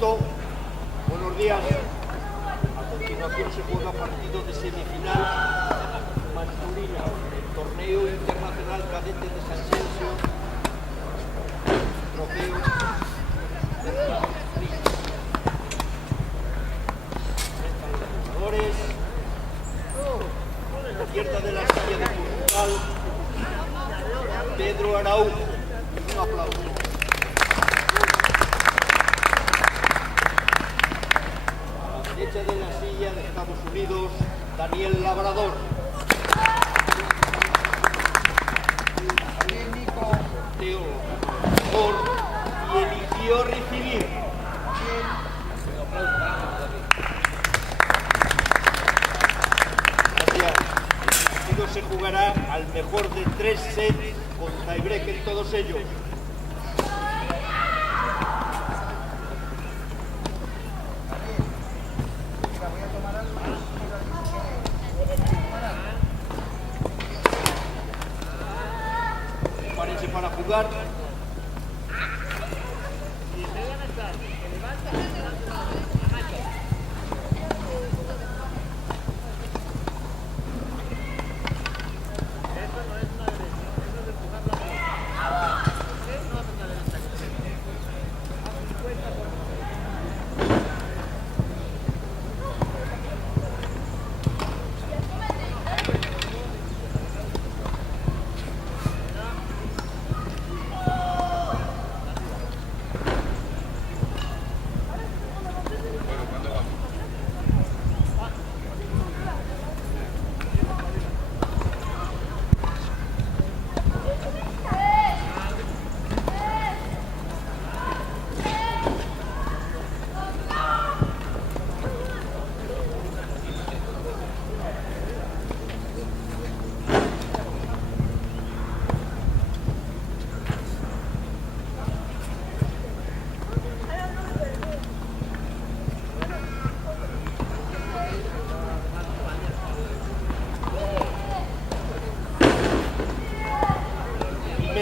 Puerto. Buenos días. A continuación se juega partido de semifinal masculina del Torneo Internacional Cadete de San Xenxo. Trofeo de Gran Prix. Están los jugadores. Izquierda de la silla de Portugal, Pedro Araujo. Un aplauso. A la derecha de la silla de Estados Unidos, Daniel Labrador. Teo Labrador y eligió recibir. Gracias. El partido se jugará al mejor de 3 sets con tiebreak en todos ellos. Prepárense para jugar.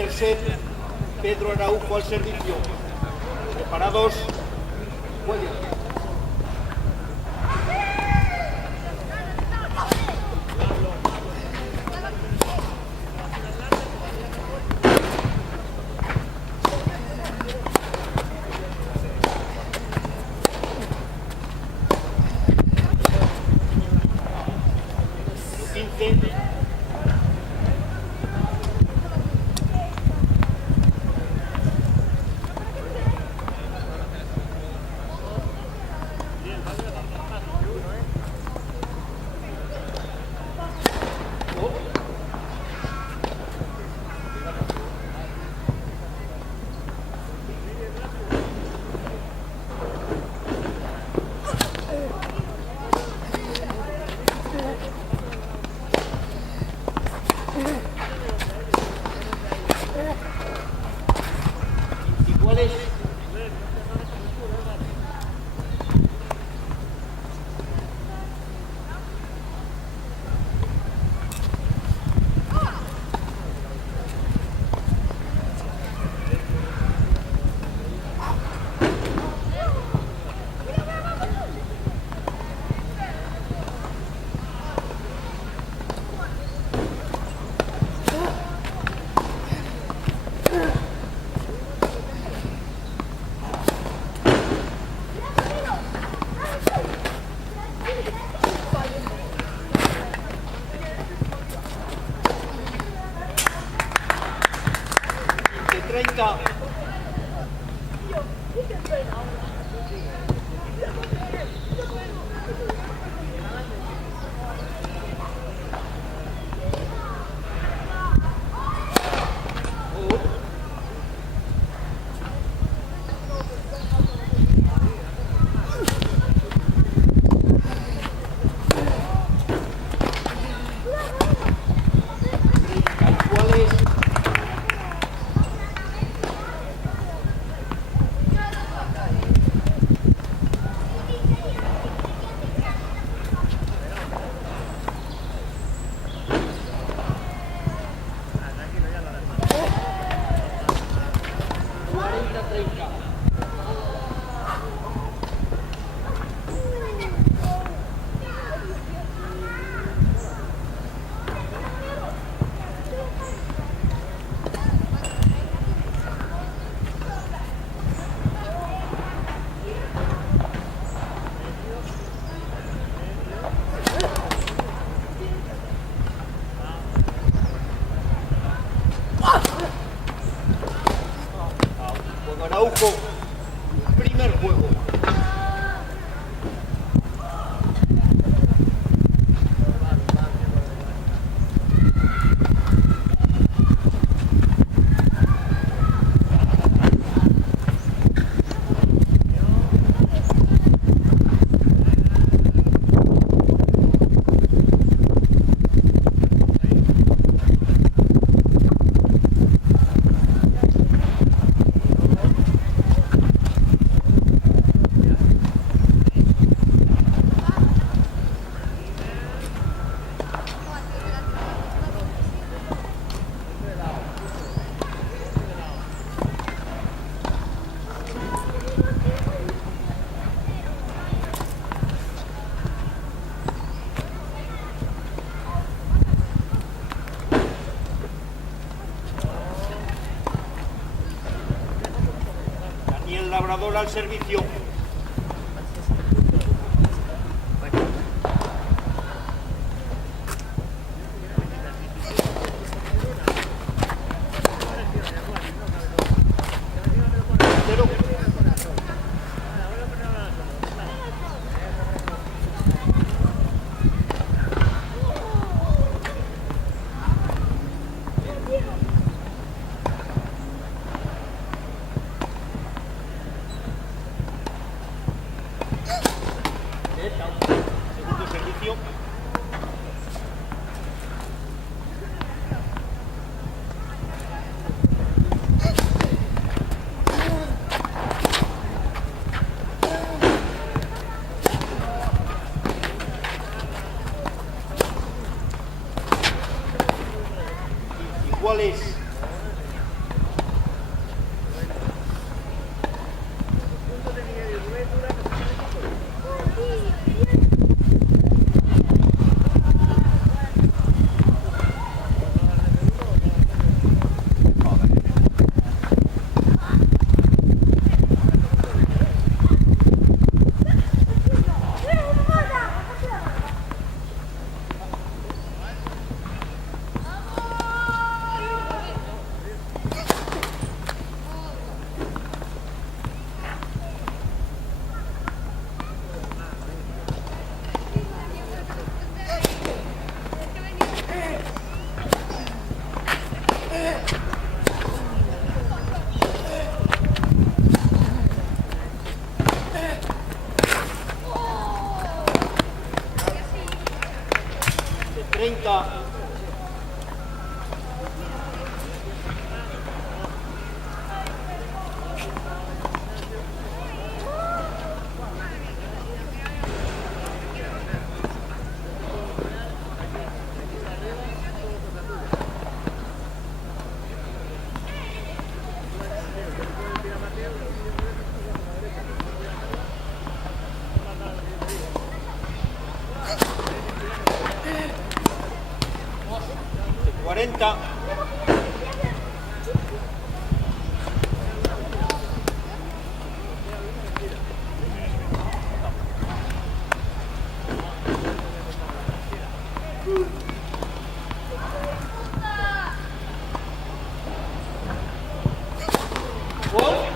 Set, Pedro Araujo al servicio. Preparados. Jueguen. Entrenador al servicio. Cero. Segundo servicio. Iguales. De 30. De 40. Gol.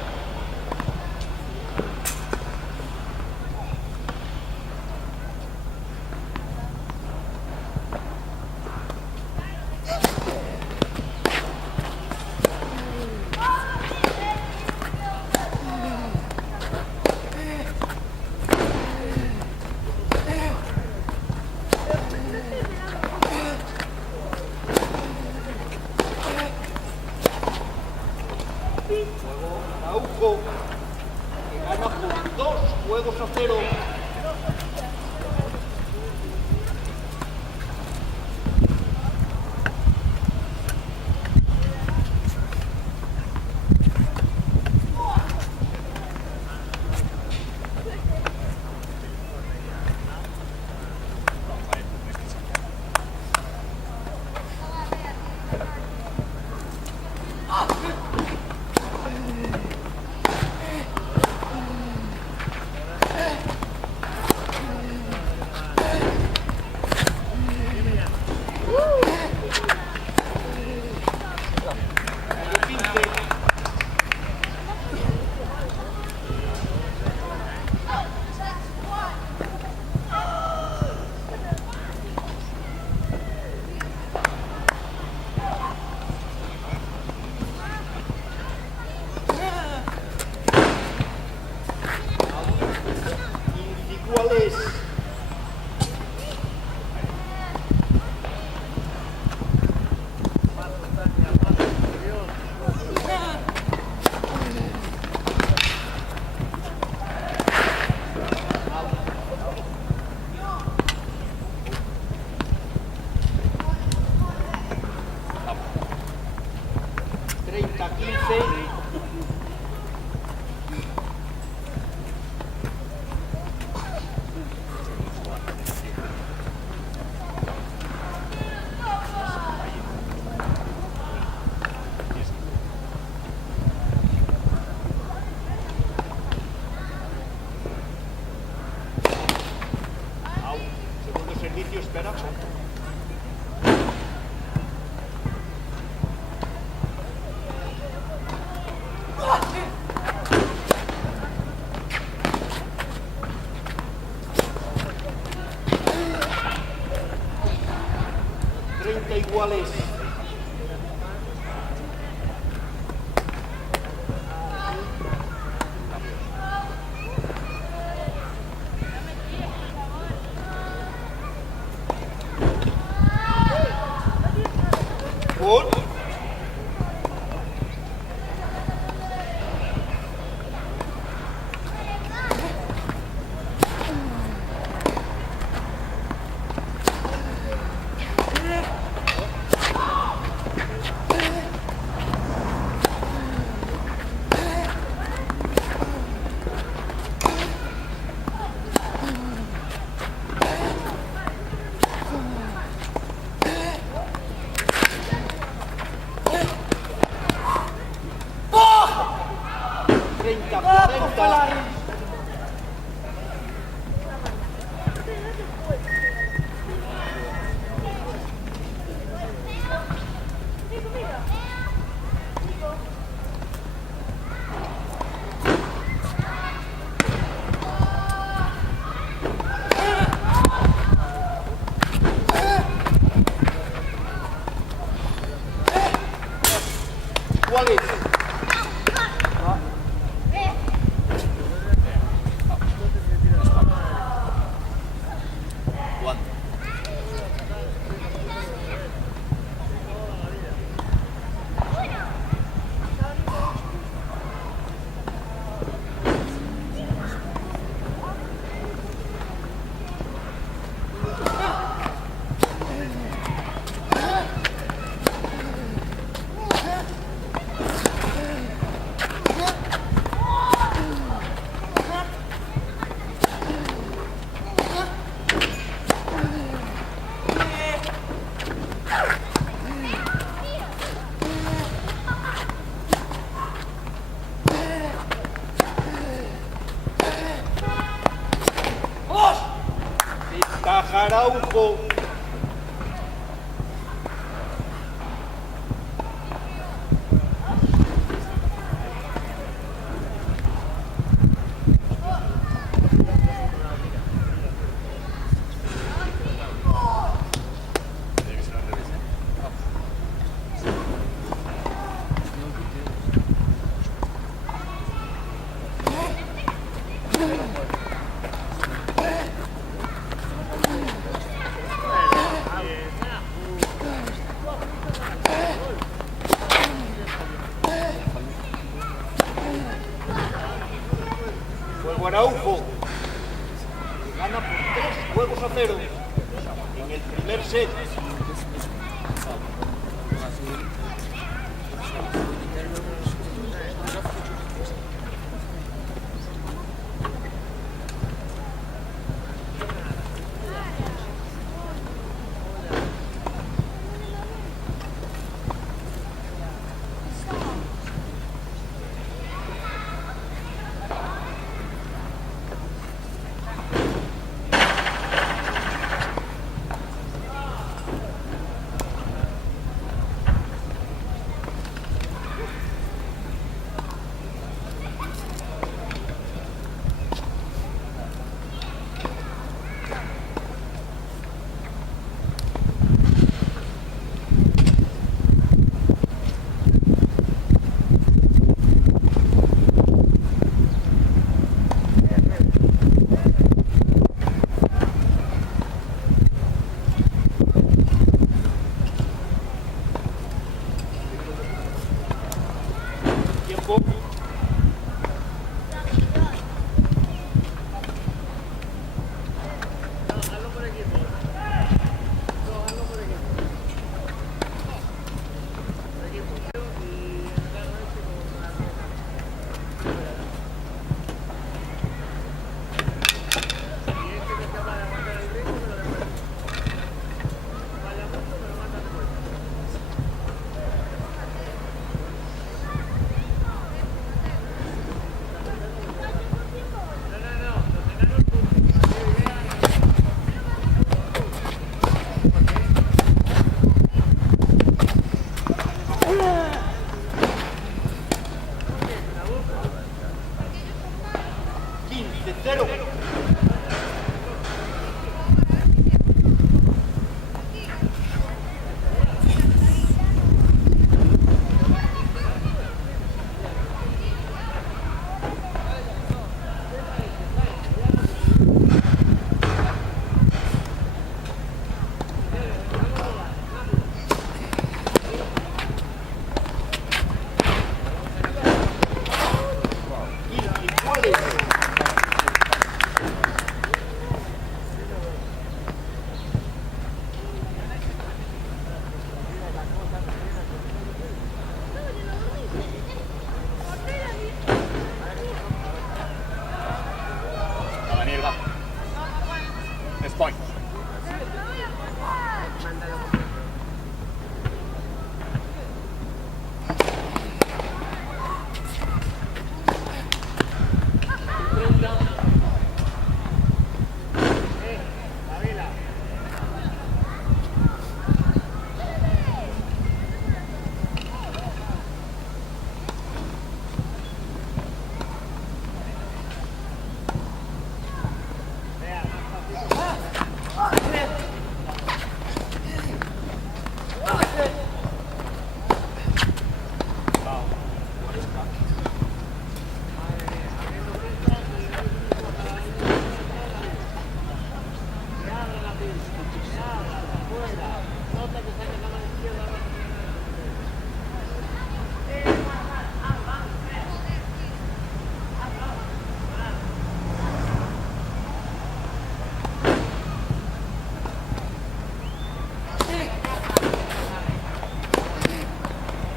inicio espera. Iguales. Gol. Araujo. Araujo gana por 3-0 en el primer set.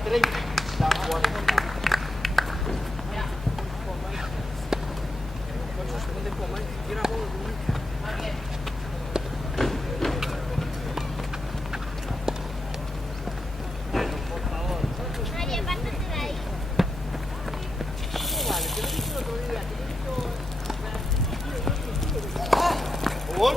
30-40. Gol.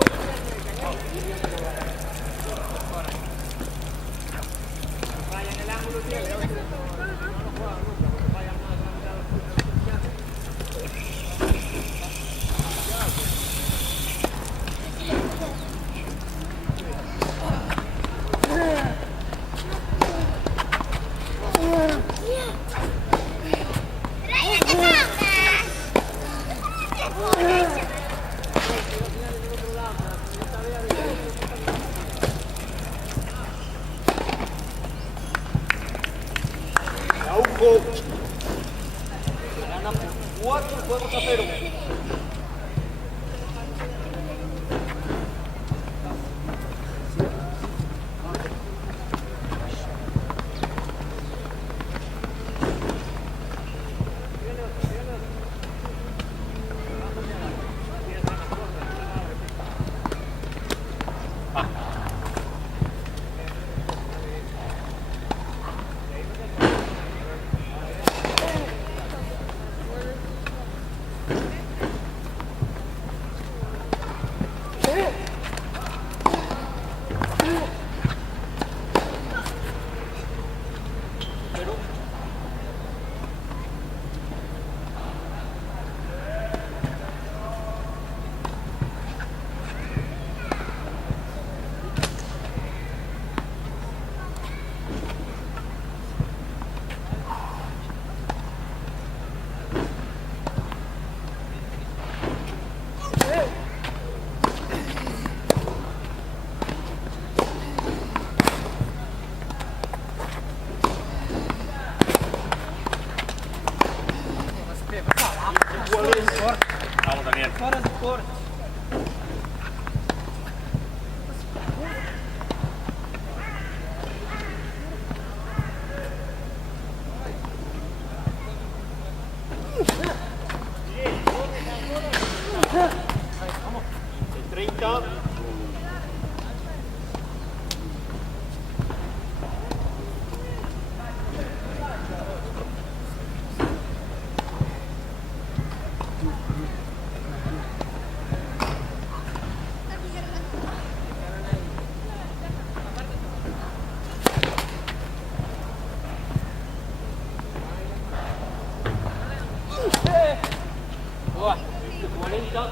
Araujo gana por 4 juegos a 0. Vamos, Daniel. Fora do corte. De 30. Boa. 40.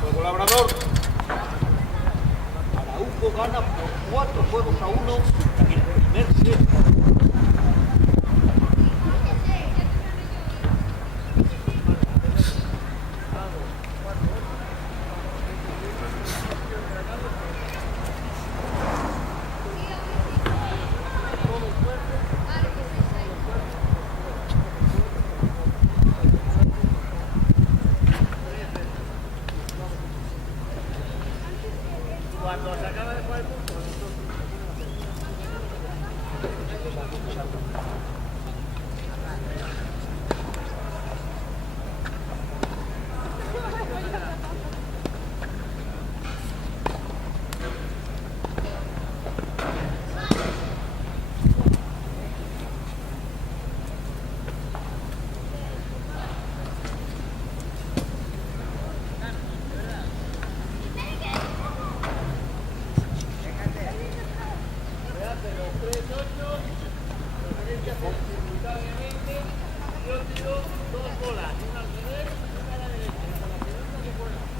Juego Labrador. Araujo gana por 4 juegos a 1 en el primer set. Cuando se acaba de jugar el punto, simultáneamente, yo tiro 2 bolas, una al revés y una a la derecha. Hasta la segunda se juega.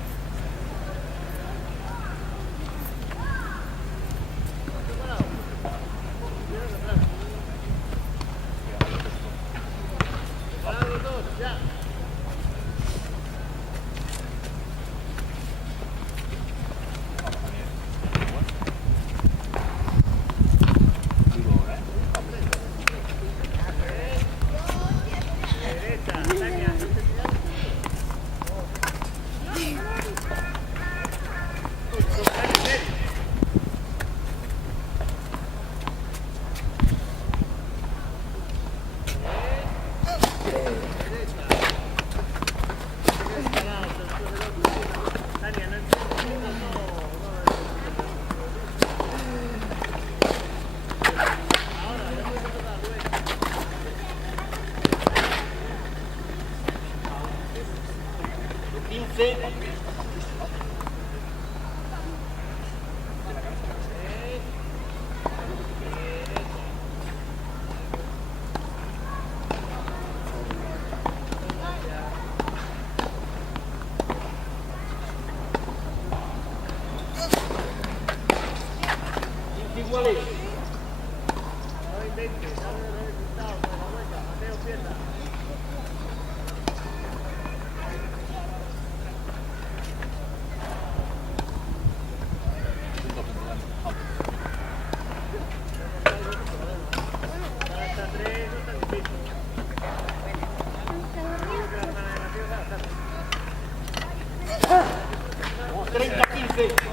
15. Iguales. Vamos, 30-15.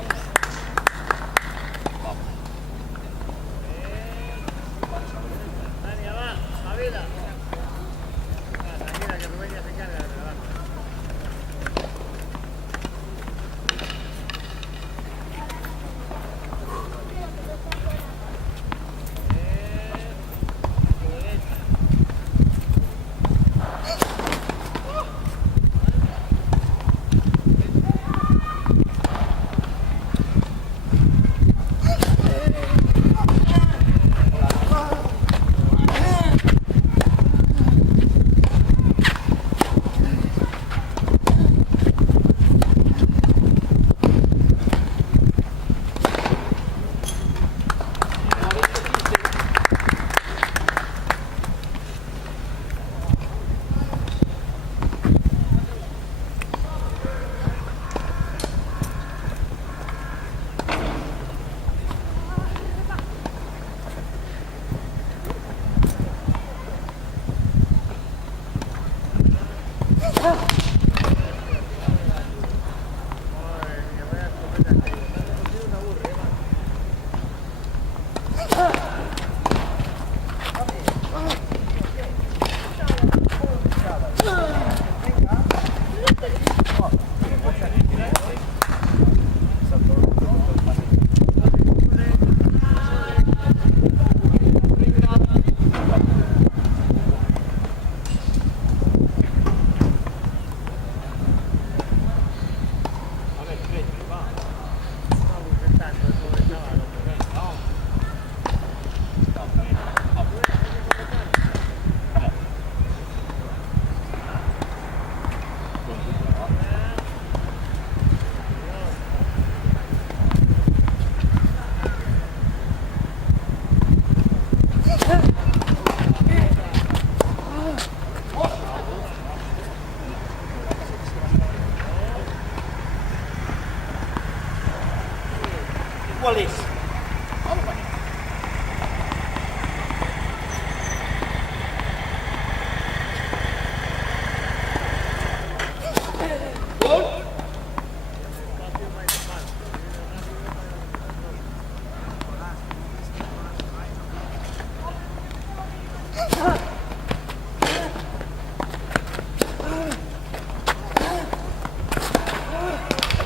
Iguales.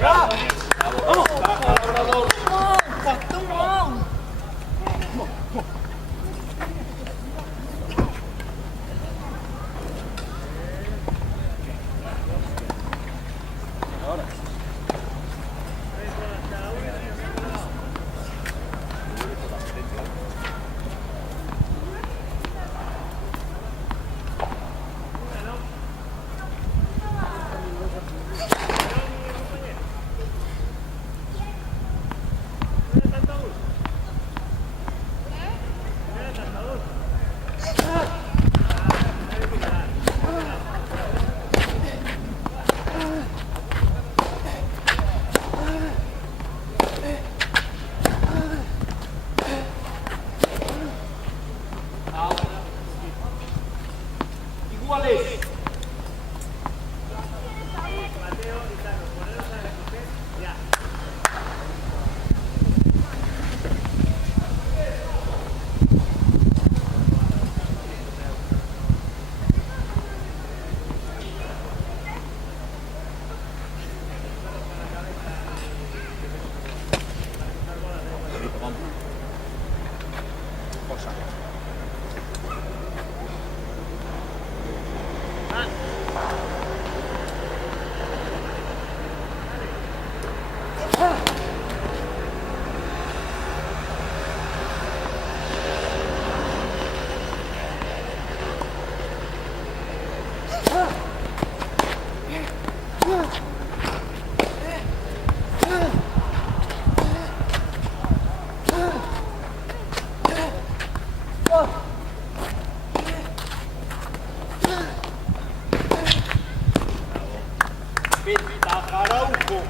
¡Vamos! ¡Vamos! Ventaja Araujo.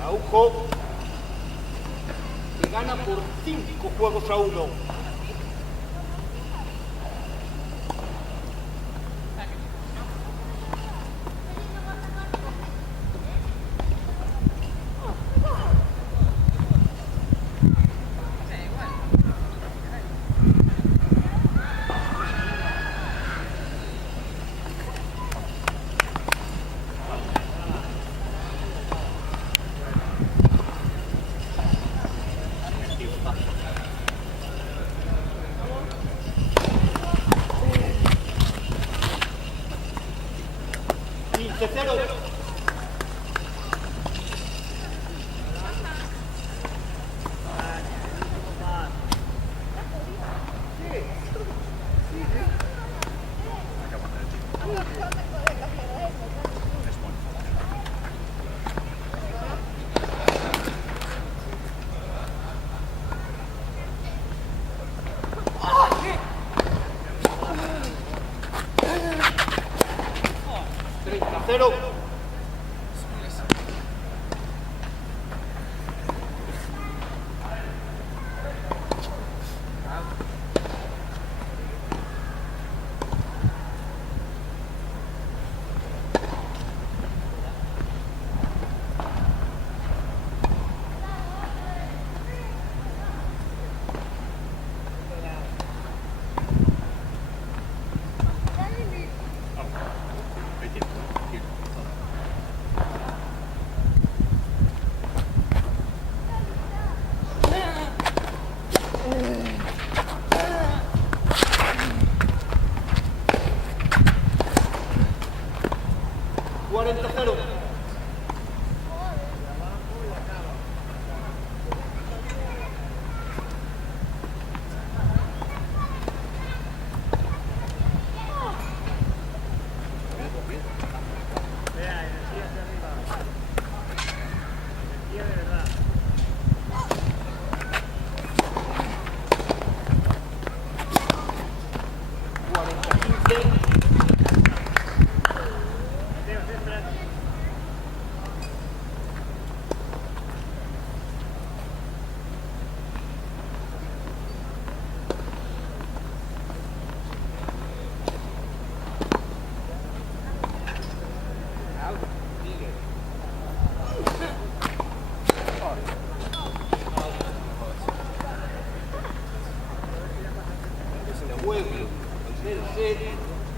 Araujo, que gana por 5-1. Tercero. Cero. Cero.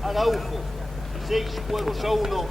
Araujo, 6-1.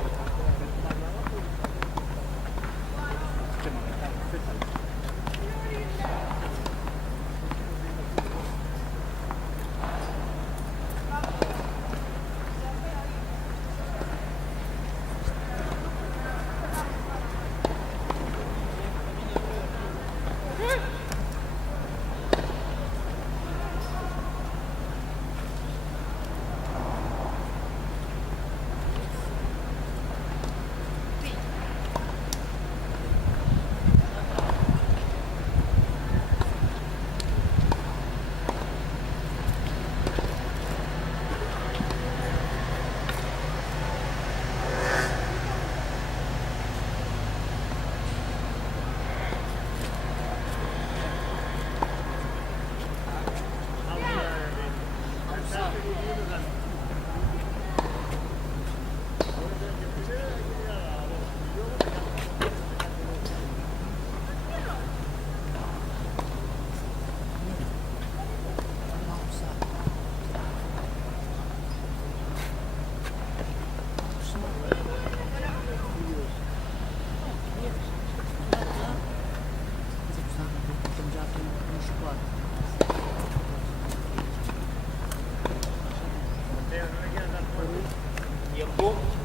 juego.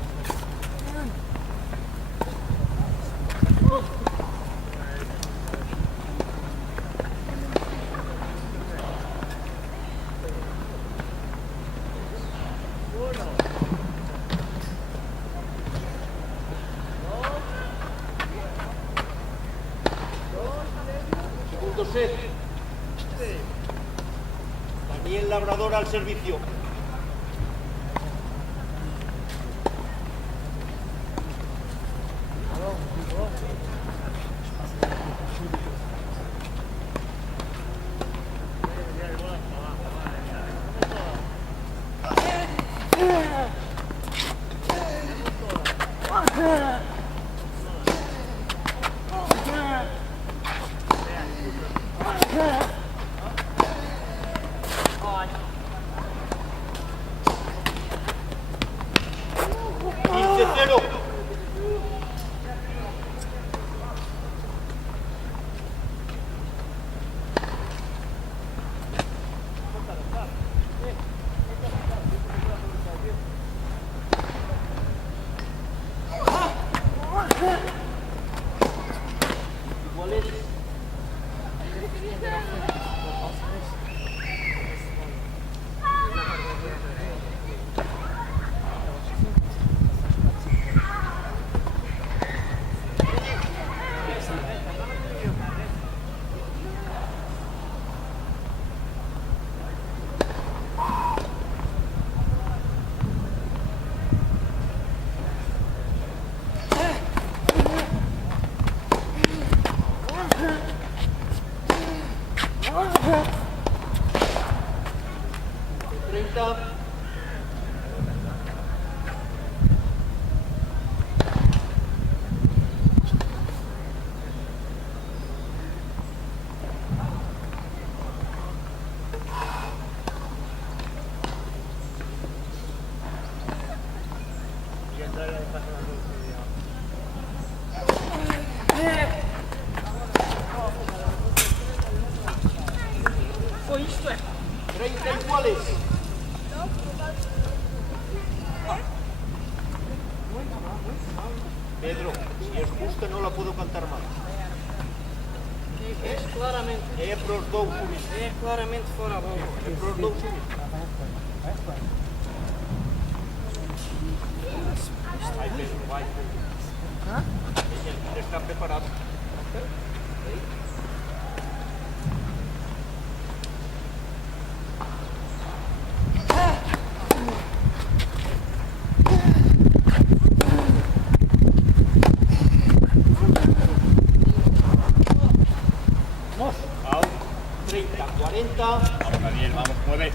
Segundo set. Daniel Labrador al servicio. Foi isto é. 30 iguales. Pedro, si es justo no la puedo cantar mal. É claramente. É pros dous unir. É claramente fora a bola. É pros dous unir. Vai, Pedro, vai. Ele está preparado. Out. 30, 40. Vamos, Daniel, vamos, mueve.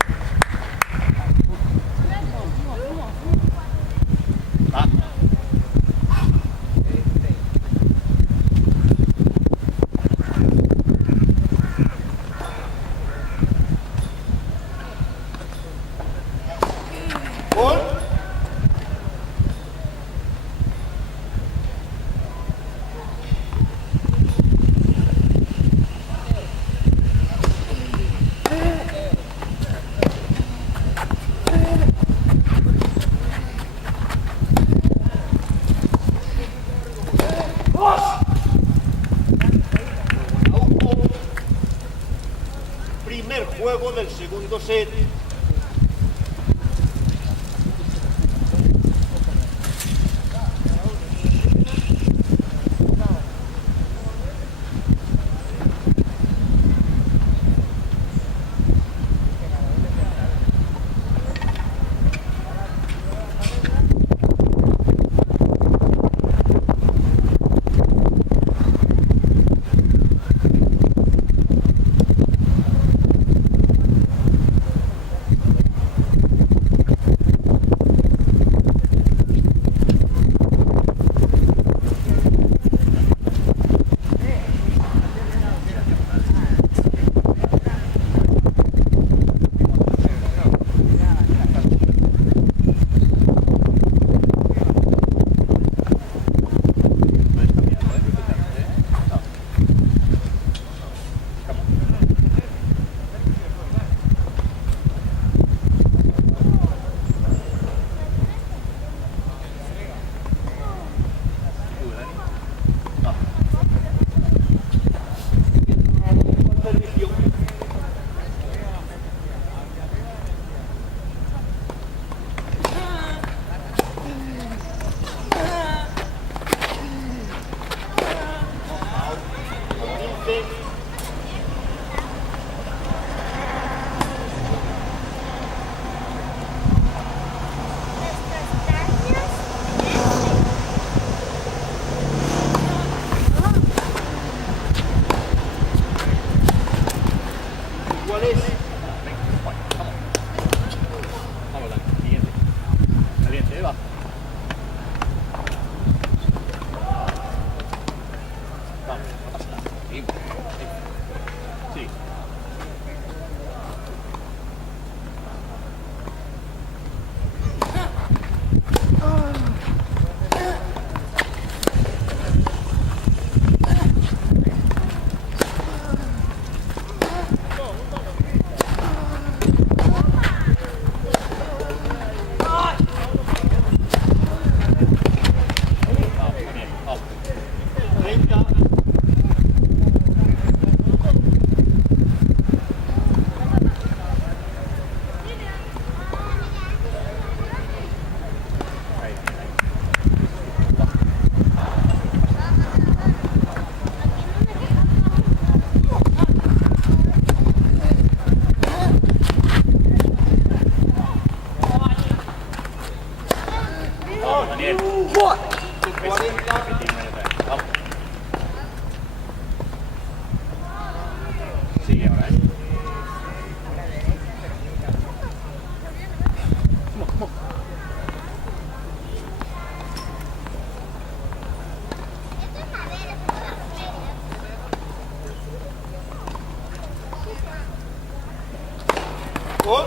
Va. Gol. Primer juego del segundo set. Gol.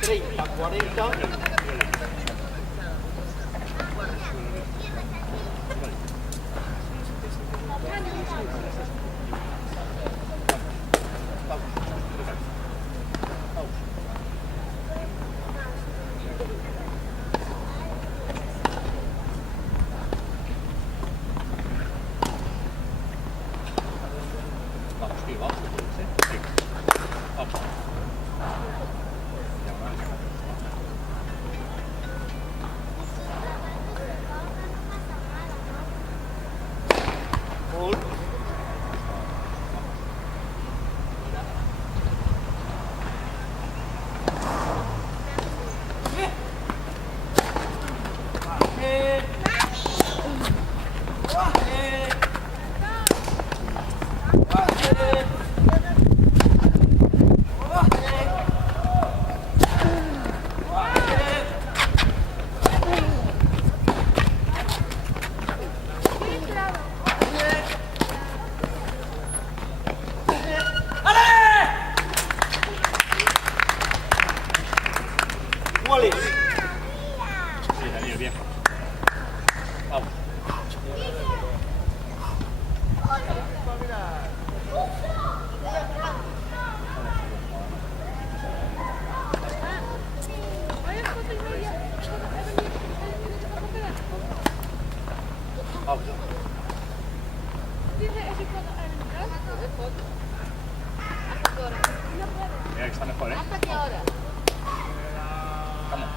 Treinta, 40. Vamos, tío, vamos. Sí. Vamos. Gol. ¿Cuál es? Sí, Daniel, bien. Vamos. Vamos. Mira que está mejor, ¿eh? ¿Hasta qué hora? Vamos.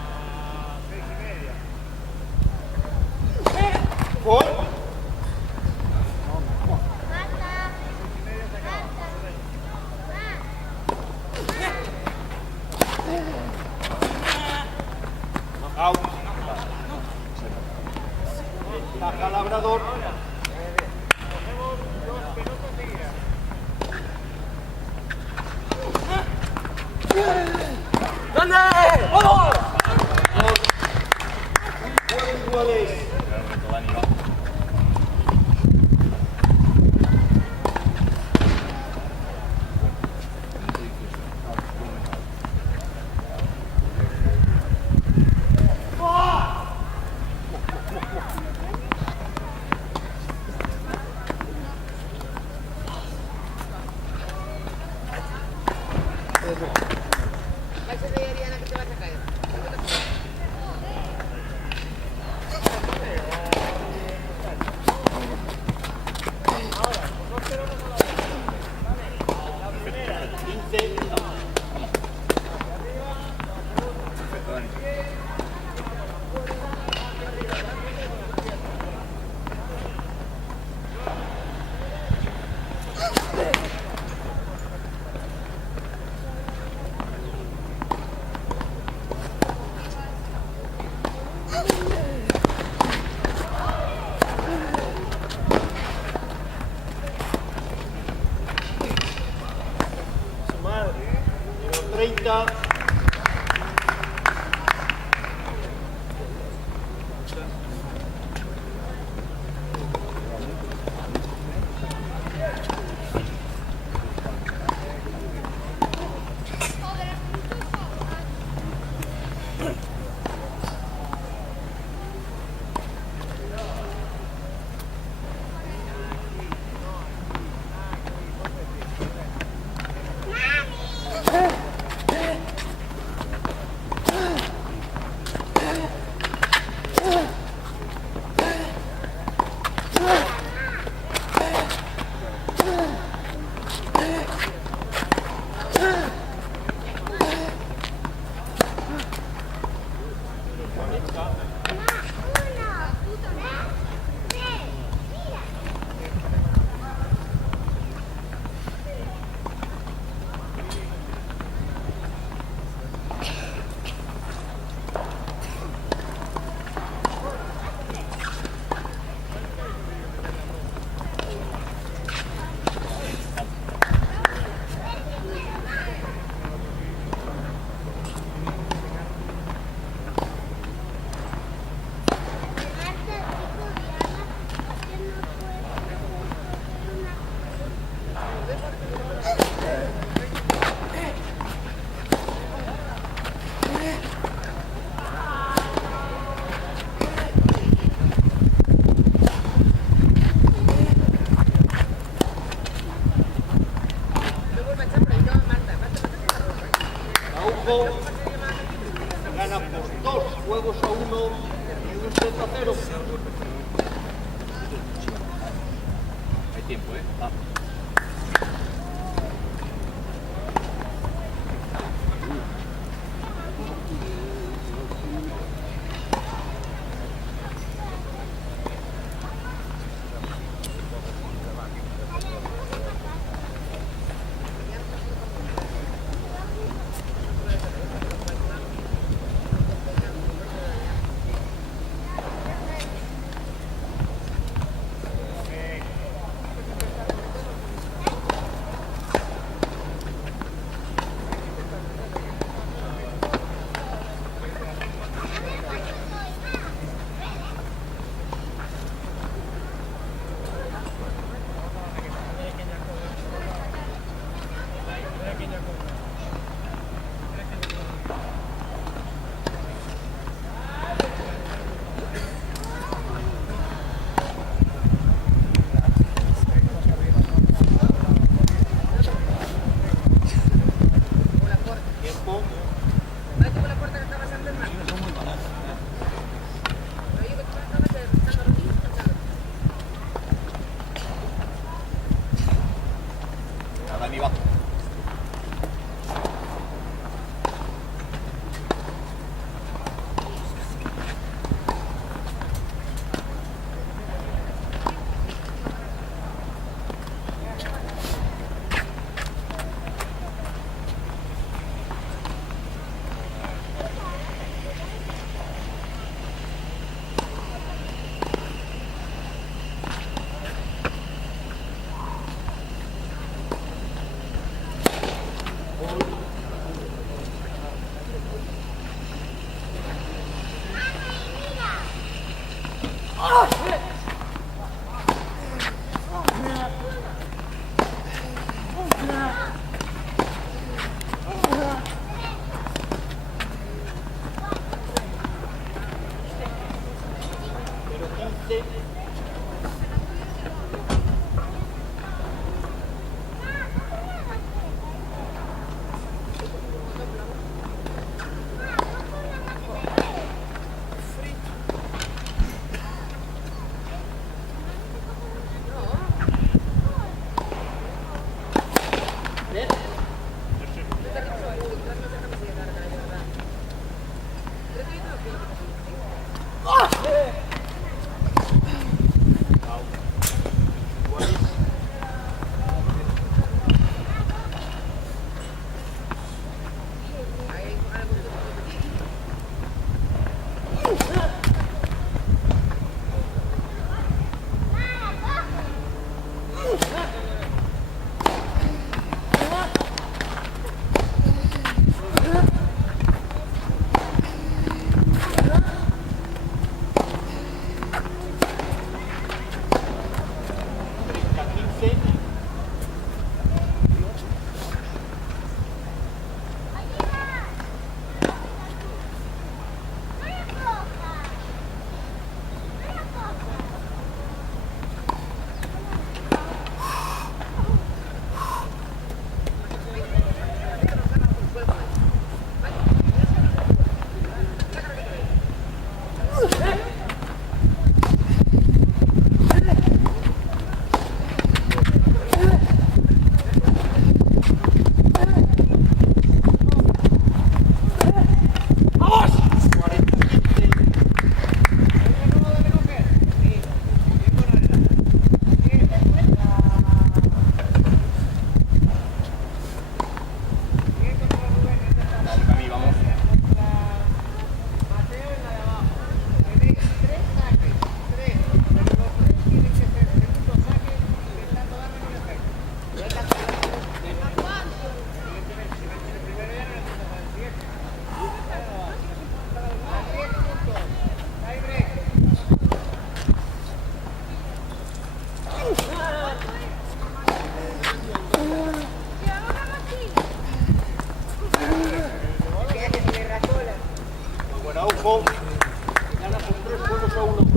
Gol. Out. Taja Labrador. ¡Vamos! Iguales. Espera un momento, Dani, va. 2 juegos a 1 y un set a 0. Hay tiempo, ¿eh? Ah. Tiempo. Vete por la puerta que está pasando el mar. Son muy baratos. Oye, que tú estabas echando rodillas, Ahora Dani va. Pero 15. Araujo gana por 3 juegos a 1.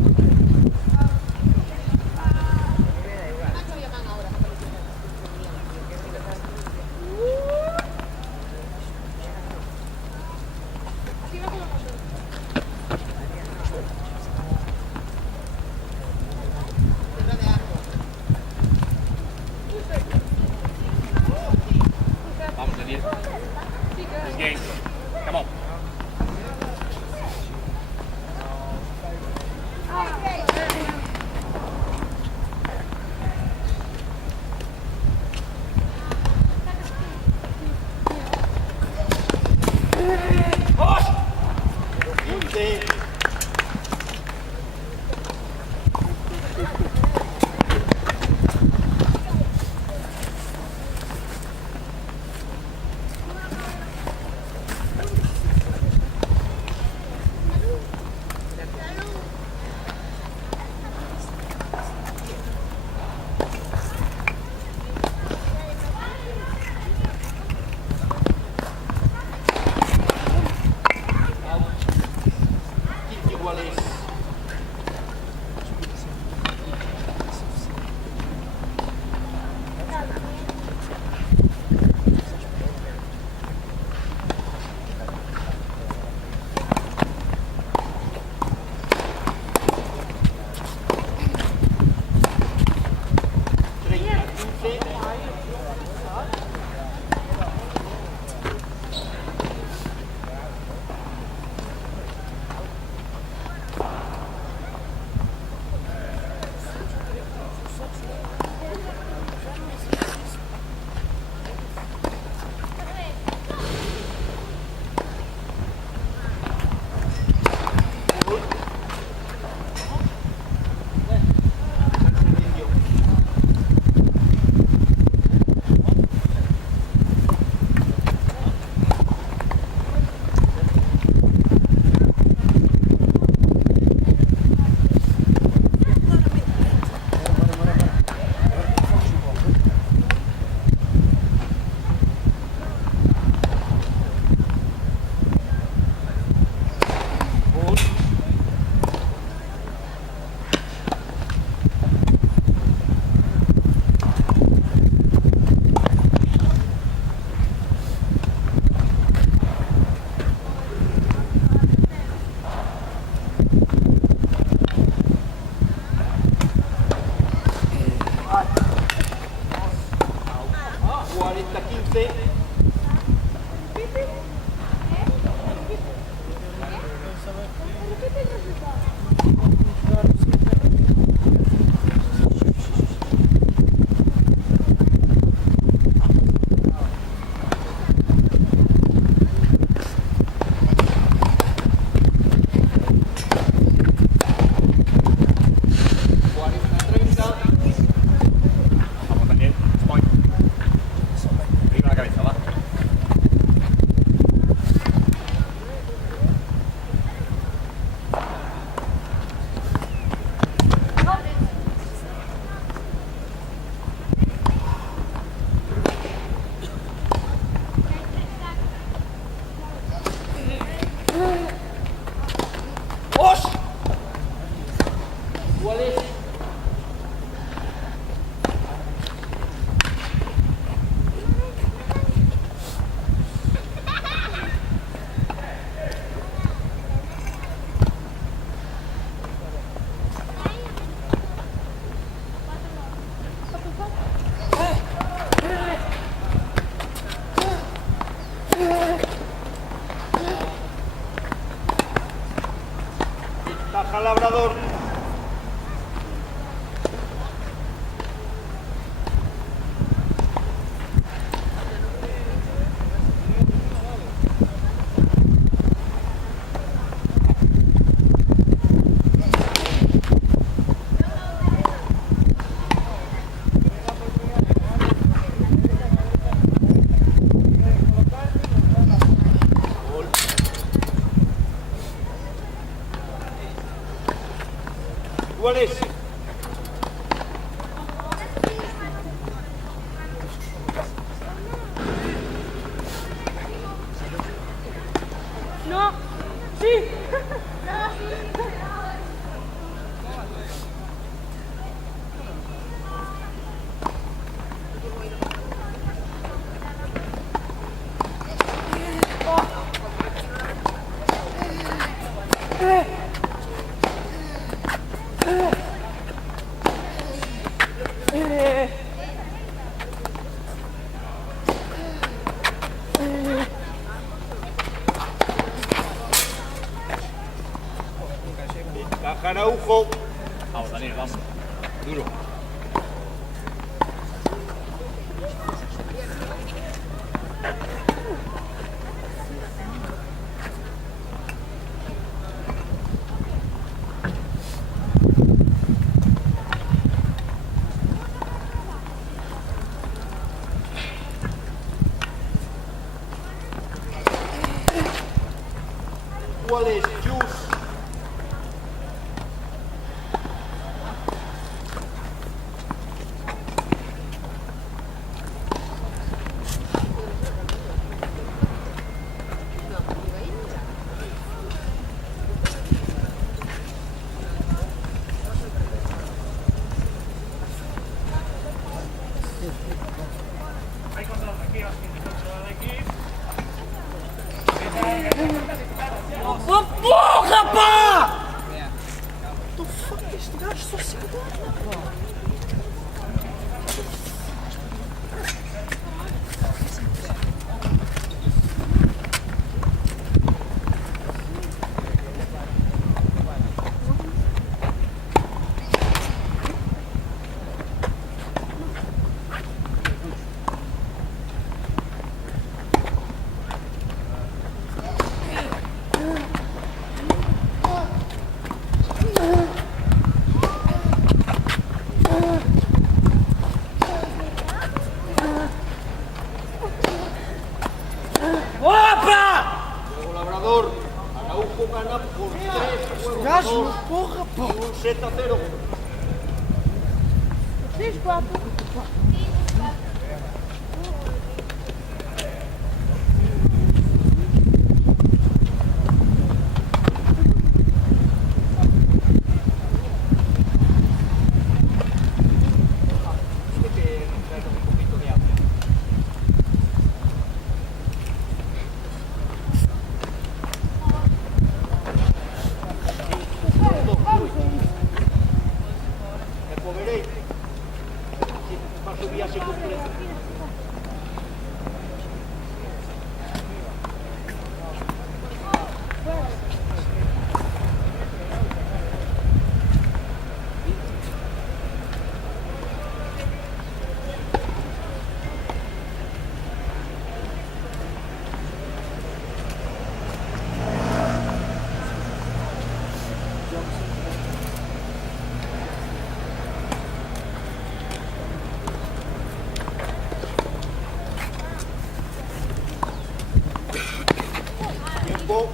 iguales. Taja Labrador. Iguales. No. Sí. Taja Araujo. Vamos, Daniel, vamos. Duro. Iguales. Jus. 3, juego 2, y un set a 0. 6-4. Tiempo.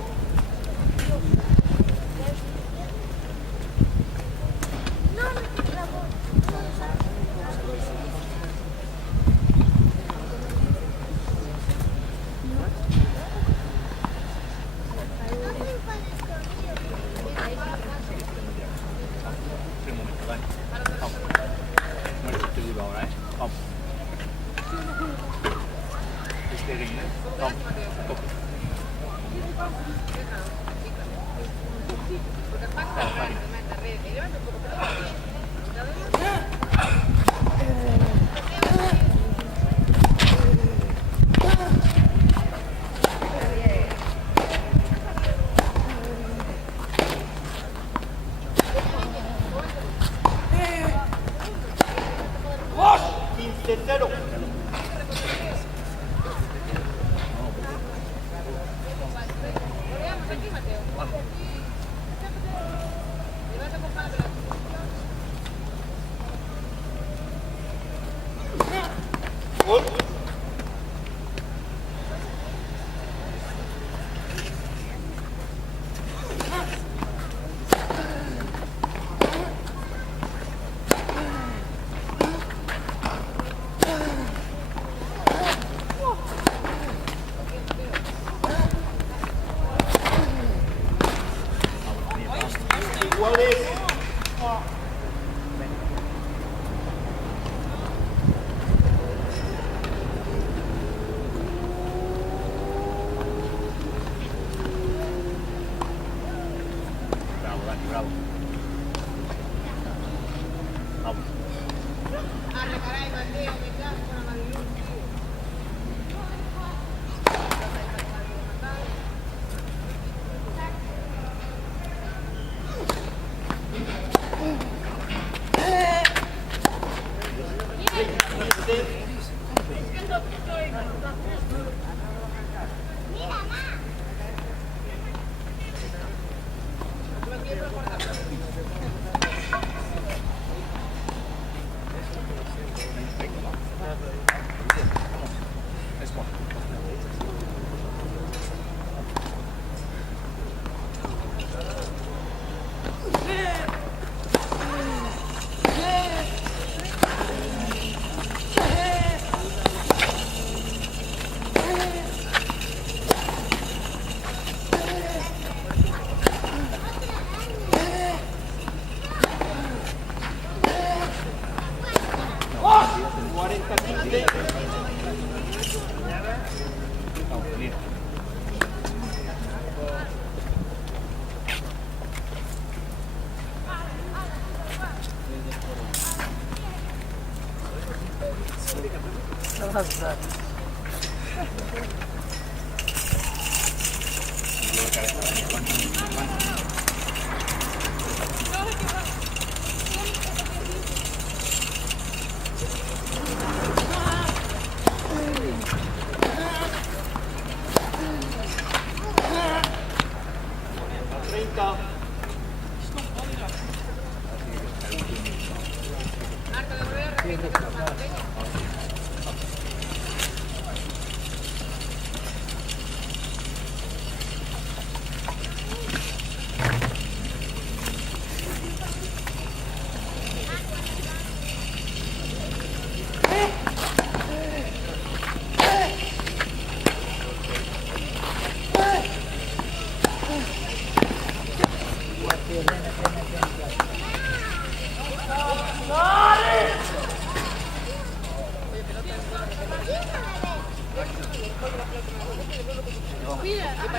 Un momento, dai. Up. Non è tutto duro ora, Up. Stai ring, Up. Up. ¡Vos! 15-0. Gol. Iguales. Bravo, Dani, bravo. Vamos. Arre, caray, Mateo, me cago con la madre. Es bueno. ¡Vos! 40-15. Vamos, venir. Marco, devolver a repente con la mano, venga. Mira,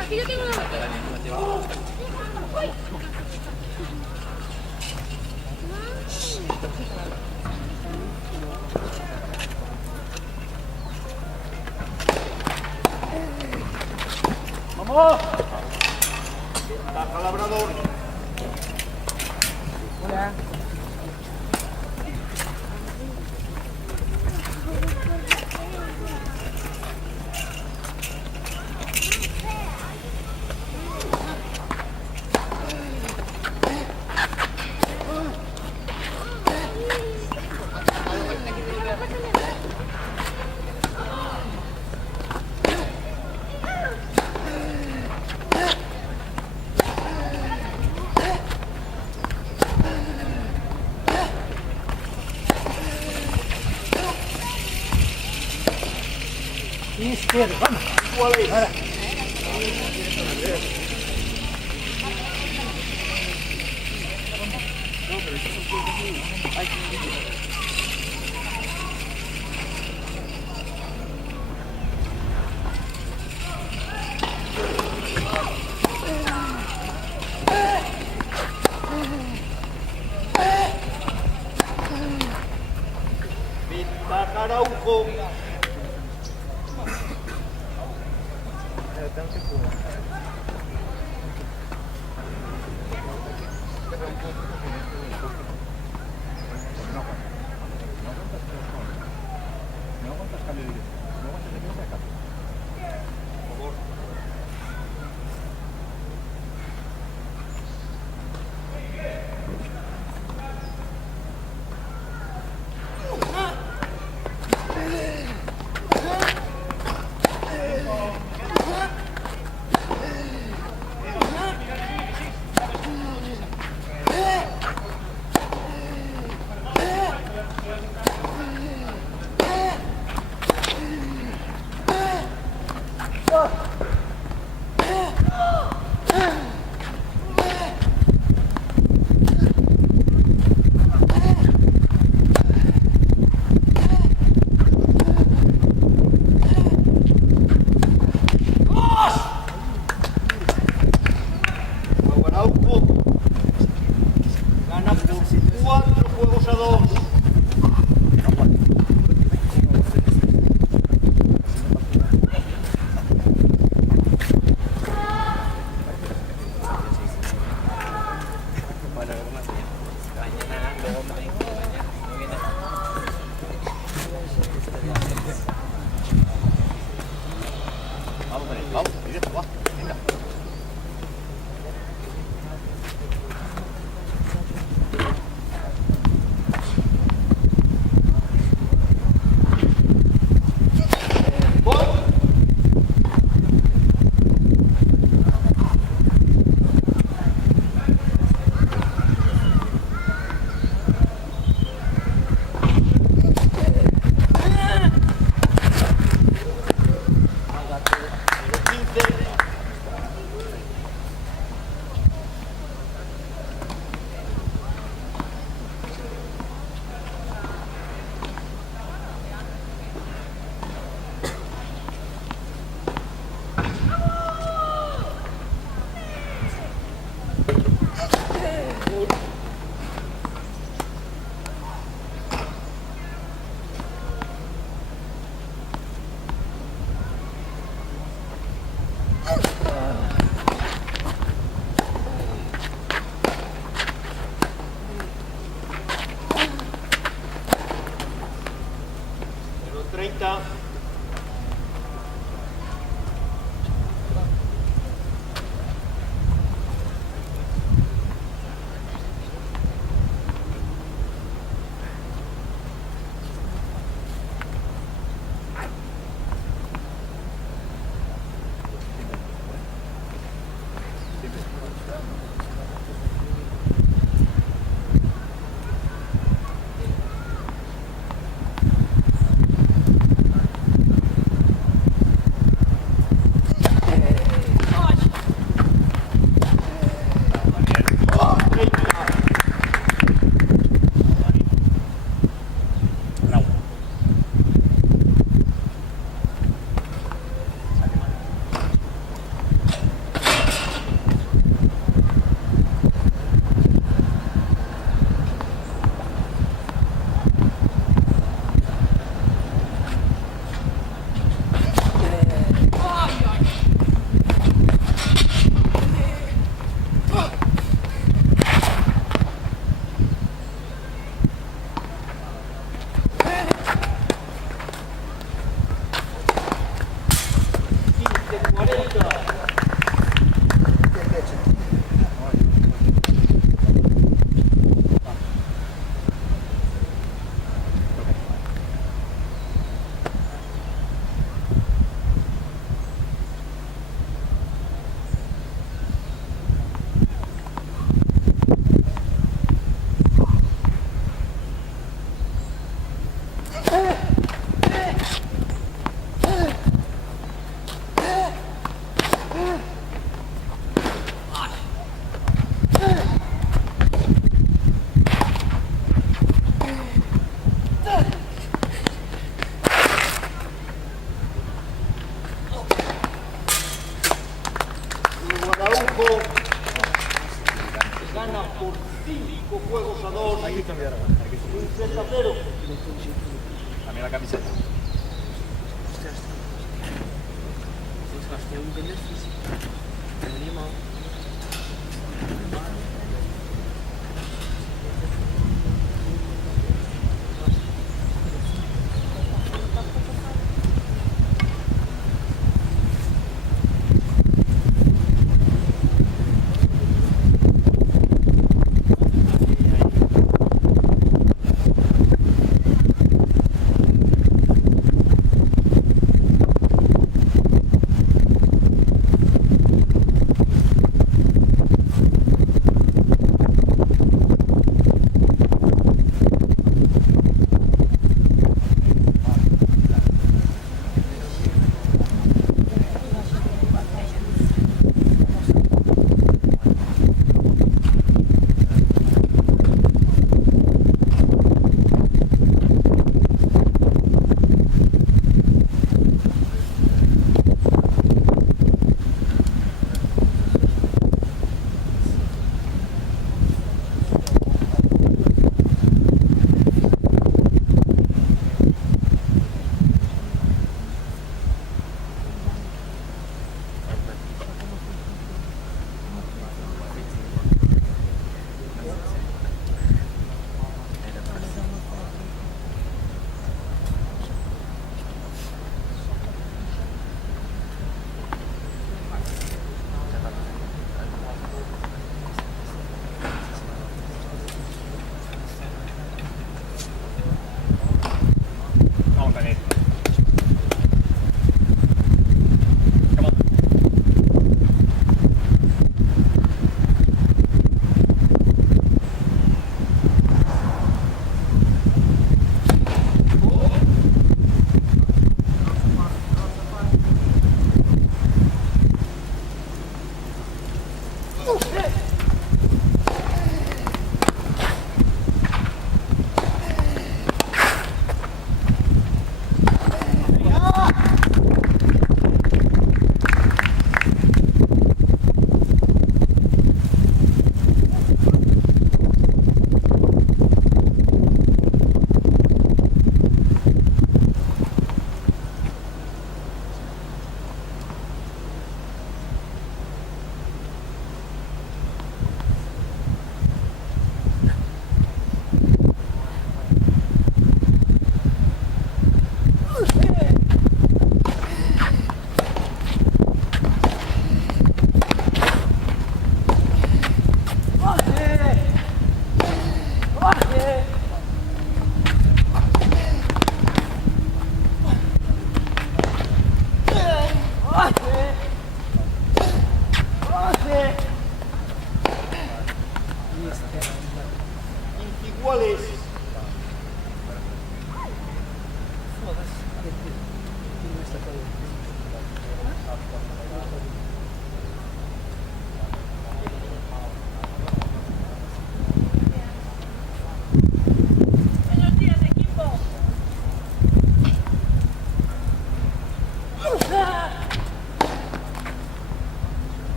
aquí yo tengo una. ¡Vamos! Baja Labrador. Hola. Izquierda, vamos. ¿Cuál es? Ahora. Ventaja Araujo. No aguantas cambio directo. No aguantas de que no se acabe. Por favor. Araujo gana por 4 juegos a 2. Vamos con él, vamos, directo, va, venga. gana por 5 juegos a 2. Hay que cambiar ahora. Hay que subir. Un 3-0. También la camiseta. Vamos, Daniel. Come on. Iguales. Buenos días, equipo.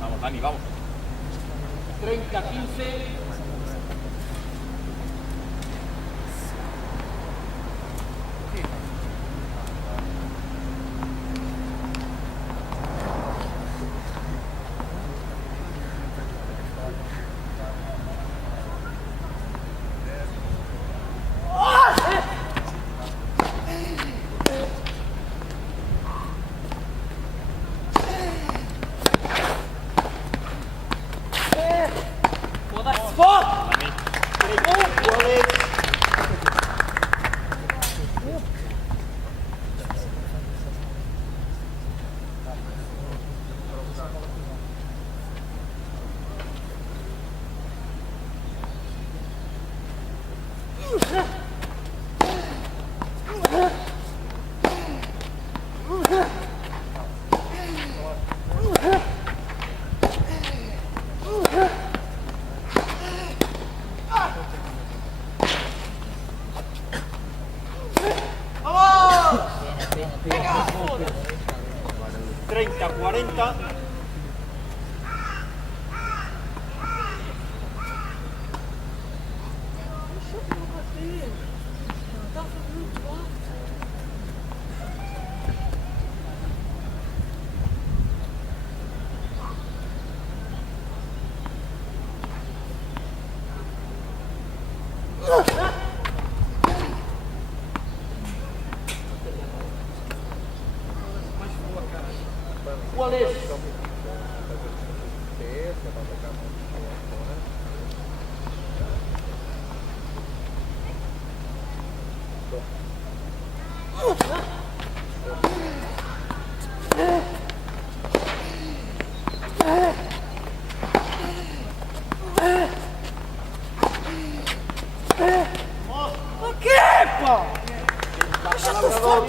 Vamos, Dani, vamos. 30-15. Iguales. ¡Vamos! 30-40.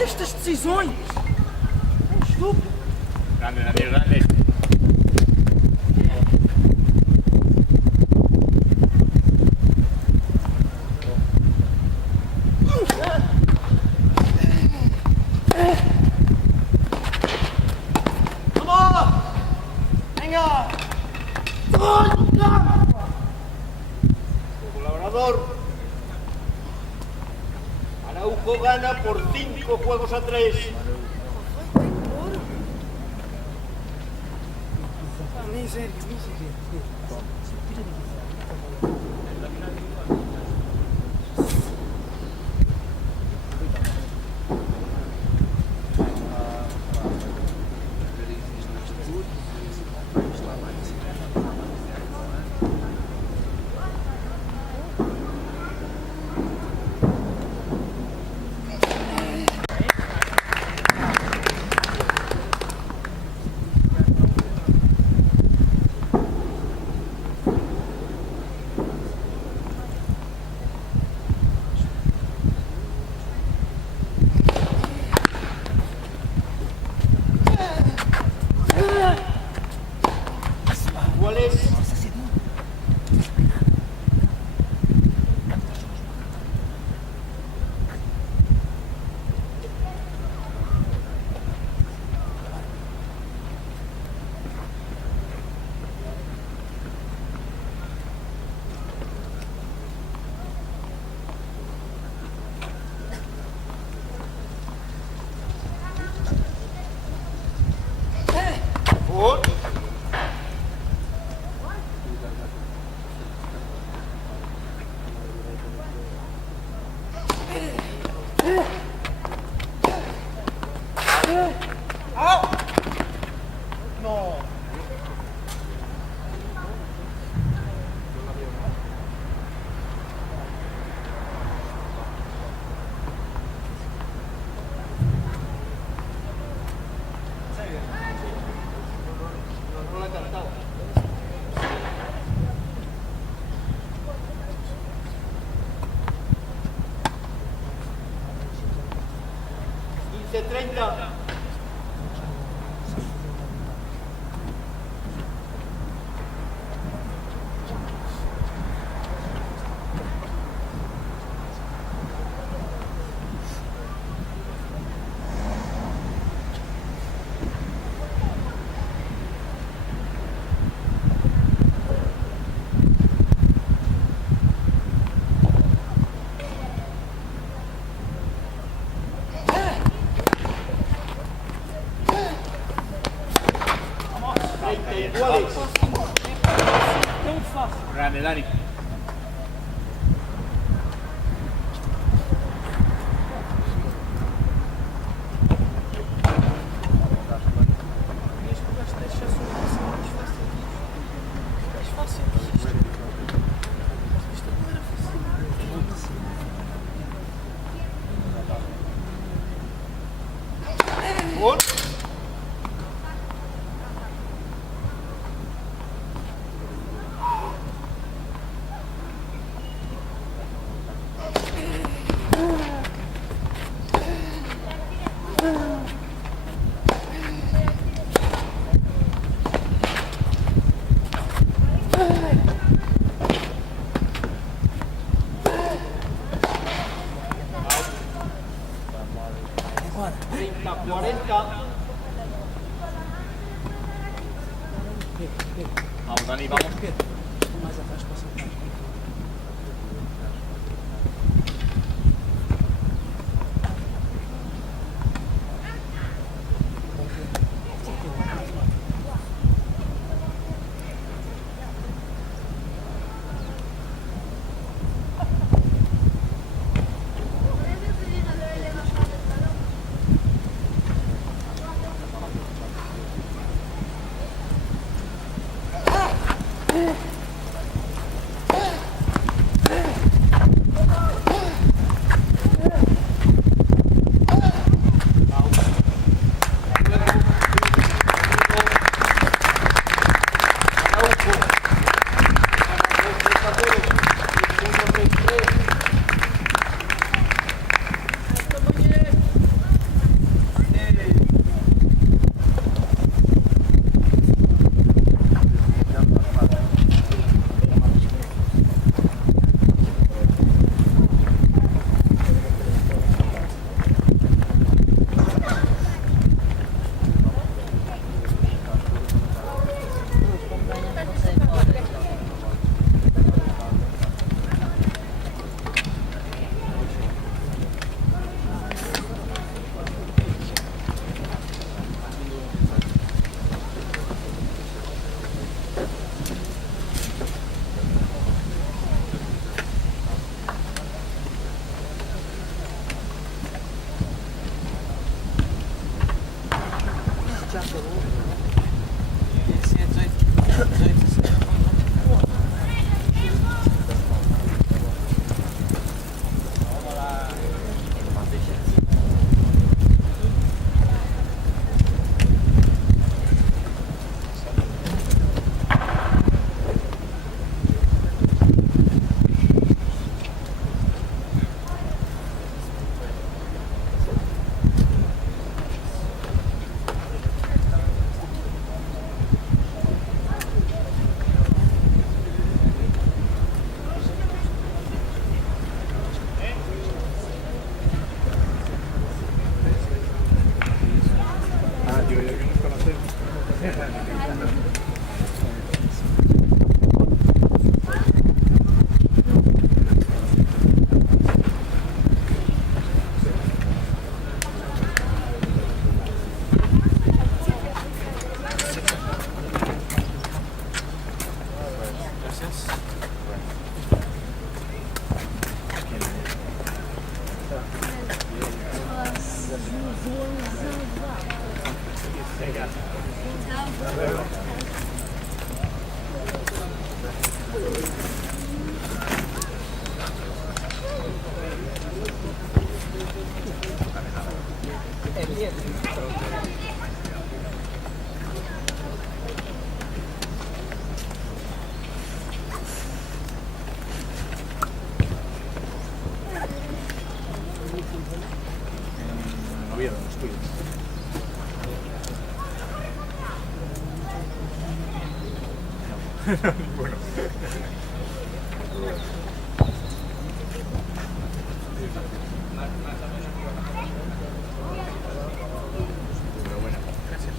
destas decisões? É estúpido. Grande, Daniel, grande. Vamos! Venga! Colaborador. Araujo gana por 5 juegos a 3. Miséria. ¿Cuáles? 30. Iguales. Tão fácil. Grande, Dani. Gol. Bueno. Enhorabuena. Gracias.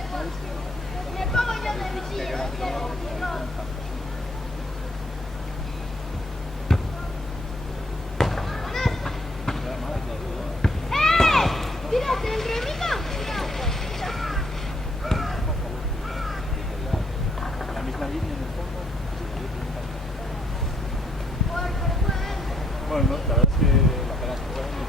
Me pongo yo de mi silla. ¡Tírate el remito! La misma línea en el fondo. Bueno, la verdad es que la pena es que juegan.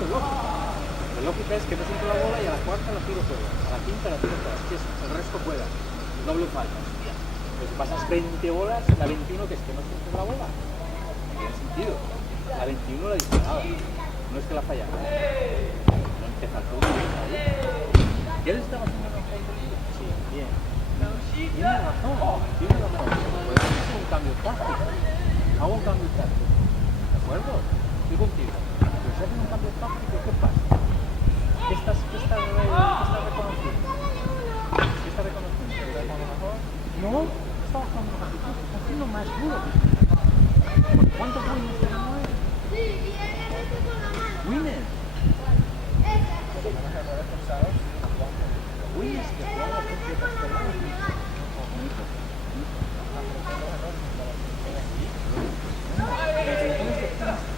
La lógica es que no siento la bola y a la cuarta la tiro fuera, a la quinta la tiro fuera, es que el resto fuera, doble falta. Pues pasas 20 bolas, la 21 que es que no sientes la bola. Tiene sentido. La 21 la disparaba, no es que la fallara. No empieza todo bien ahí. ¿Qué le estaba haciendo a Sí, bien. Tiene razón. Puedes hacer un cambio táctico. Hago un cambio táctico. ¿De acuerdo? Estoy contigo. Pero si haces un cambio táctico, ¿qué pasa? ¿Qué estás reconociendo? ¿Qué estás reconociendo? ¿Que estás jugando mejor? No, estás jugando mejor. Estás haciendo más duro. ¿Cuántos winners tenemos hoy? Sí, y este con la mano. ¿Winners? Winners que juegan a gente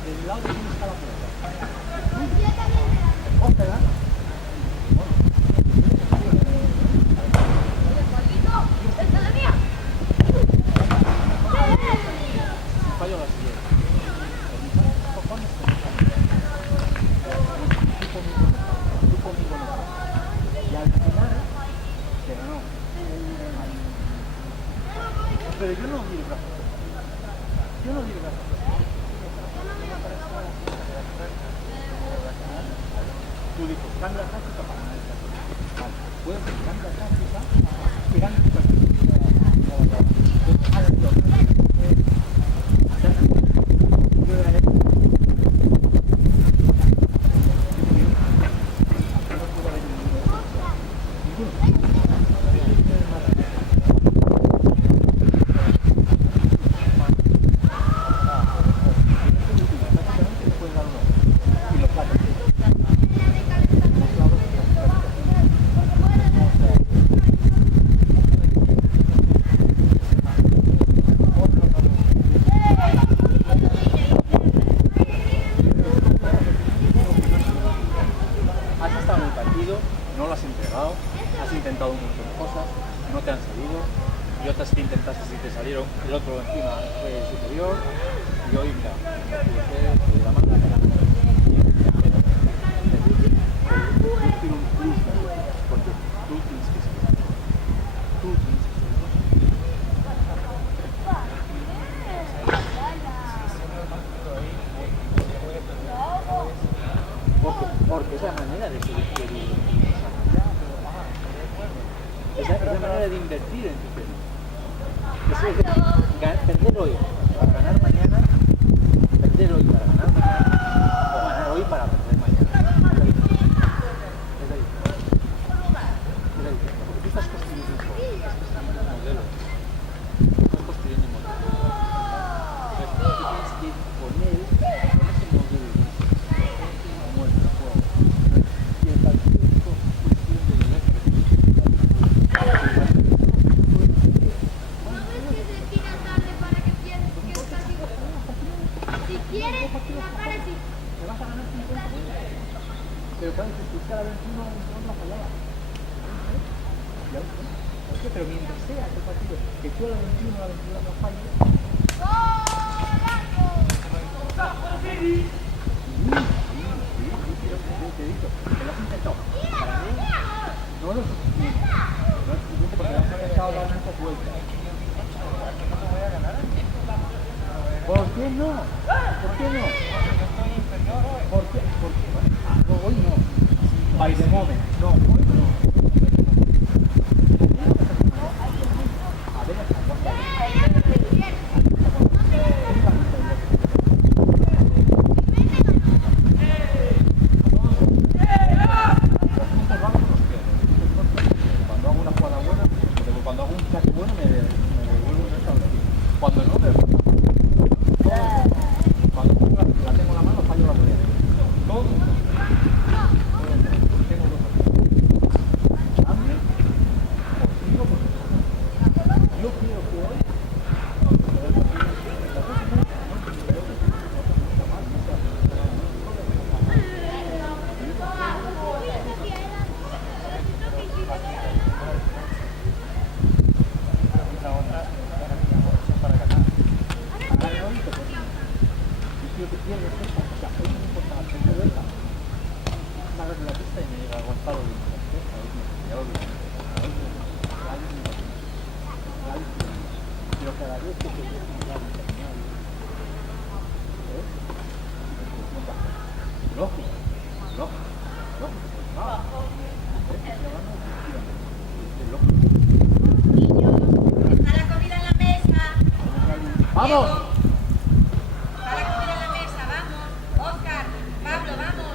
del lado de quién está la pelota. ¡Otra gana! ¡Esta es la mía! Fallo la siguiente. Tú conmigo no. Y al final se ganó. Pero yo no di el brazo. Yo no di el brazo. Tú dices, cambia táctica para ganar el partido. Vale, puedes cambiar táctica y ganar el partido. No lo has entregado, has intentado un montón de cosas, no te han salido, y otras que intentaste y te salieron, el otro encima fue superior, y hoy mira, de la mano yo quiero un plus, porque tú tienes que salir, tú tienes que salir. Porque es la manera de seguir. Es la manera de invertir en tu feliz. Es perder hoy para ganar mañana, perder hoy para ganar mañana, o ganar hoy para perder mañana. Es la diferencia. Es la diferencia. Es la diferencia. Porque tú estás construyendo un juego, estás construyendo un modelo. Estás construyendo un modelo. Entonces, tú tienes que ir con él, con ese modelo, como el juego. Y el partido es construcción de nivel. ¿No ves que se tira tarde para que pierdas? Que es casi... Si quieres, la cara sí. Te vas a ganar 50 puntos. Pero claro, si tú a la 21 no la fallaba. ¿Por qué? Pero mientras sea este partido, que tú a la 21 no falles. Te digo, que lo has intentado. Para mí, no lo suficiente. No es suficiente porque has intentado dar muchas vueltas. ¿Por qué no? ¿Por qué no? ¿Por qué? No, hoy no. By the moment. No, hoy no. A ver, cuando hago una jugada buena, cuando hago un saque bueno, me devuelvo un restaurante. Cuando no, me cuando la tengo en la mano, fallo la moneda. Todo. Tengo dos opciones. Cambio o sigo porque yo quiero que hoy Está la comida en la mesa. ¡vamos! Está la comida en la mesa, vamos. Oscar, Pablo, vamos.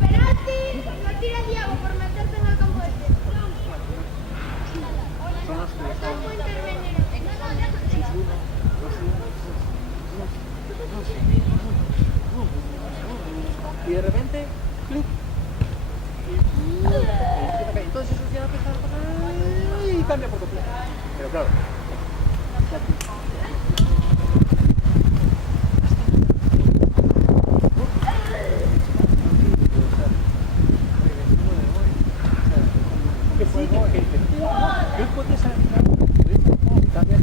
Penalti, lo tira Diego por meterse en el campo de juego. No puede intervenir. Y de repente, clic. Entonces eso ya empieza a pasar y cambia por completo. Pero claro, que sí, que hoy podría ser cambiar.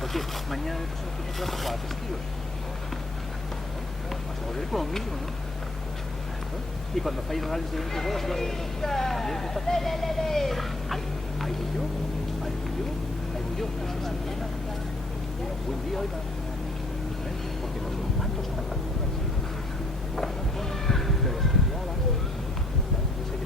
Porque mañana el próximo turno se va a jugar a testigos. Vas a volver con lo mismo, ¿no? Y cuando fallen los de 20 horas, ahí voy yo. Era un buen día hoy, porque no son tantos tan pero especial, no sé qué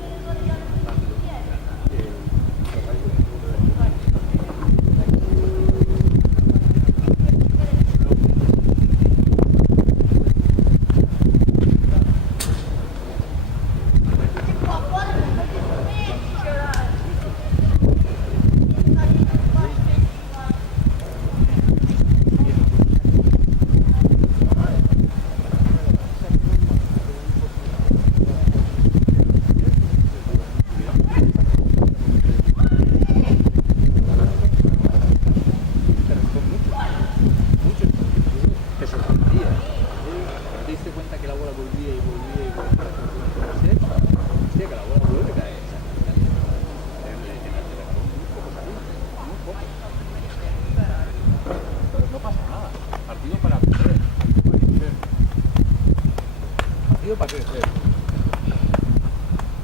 para crecer.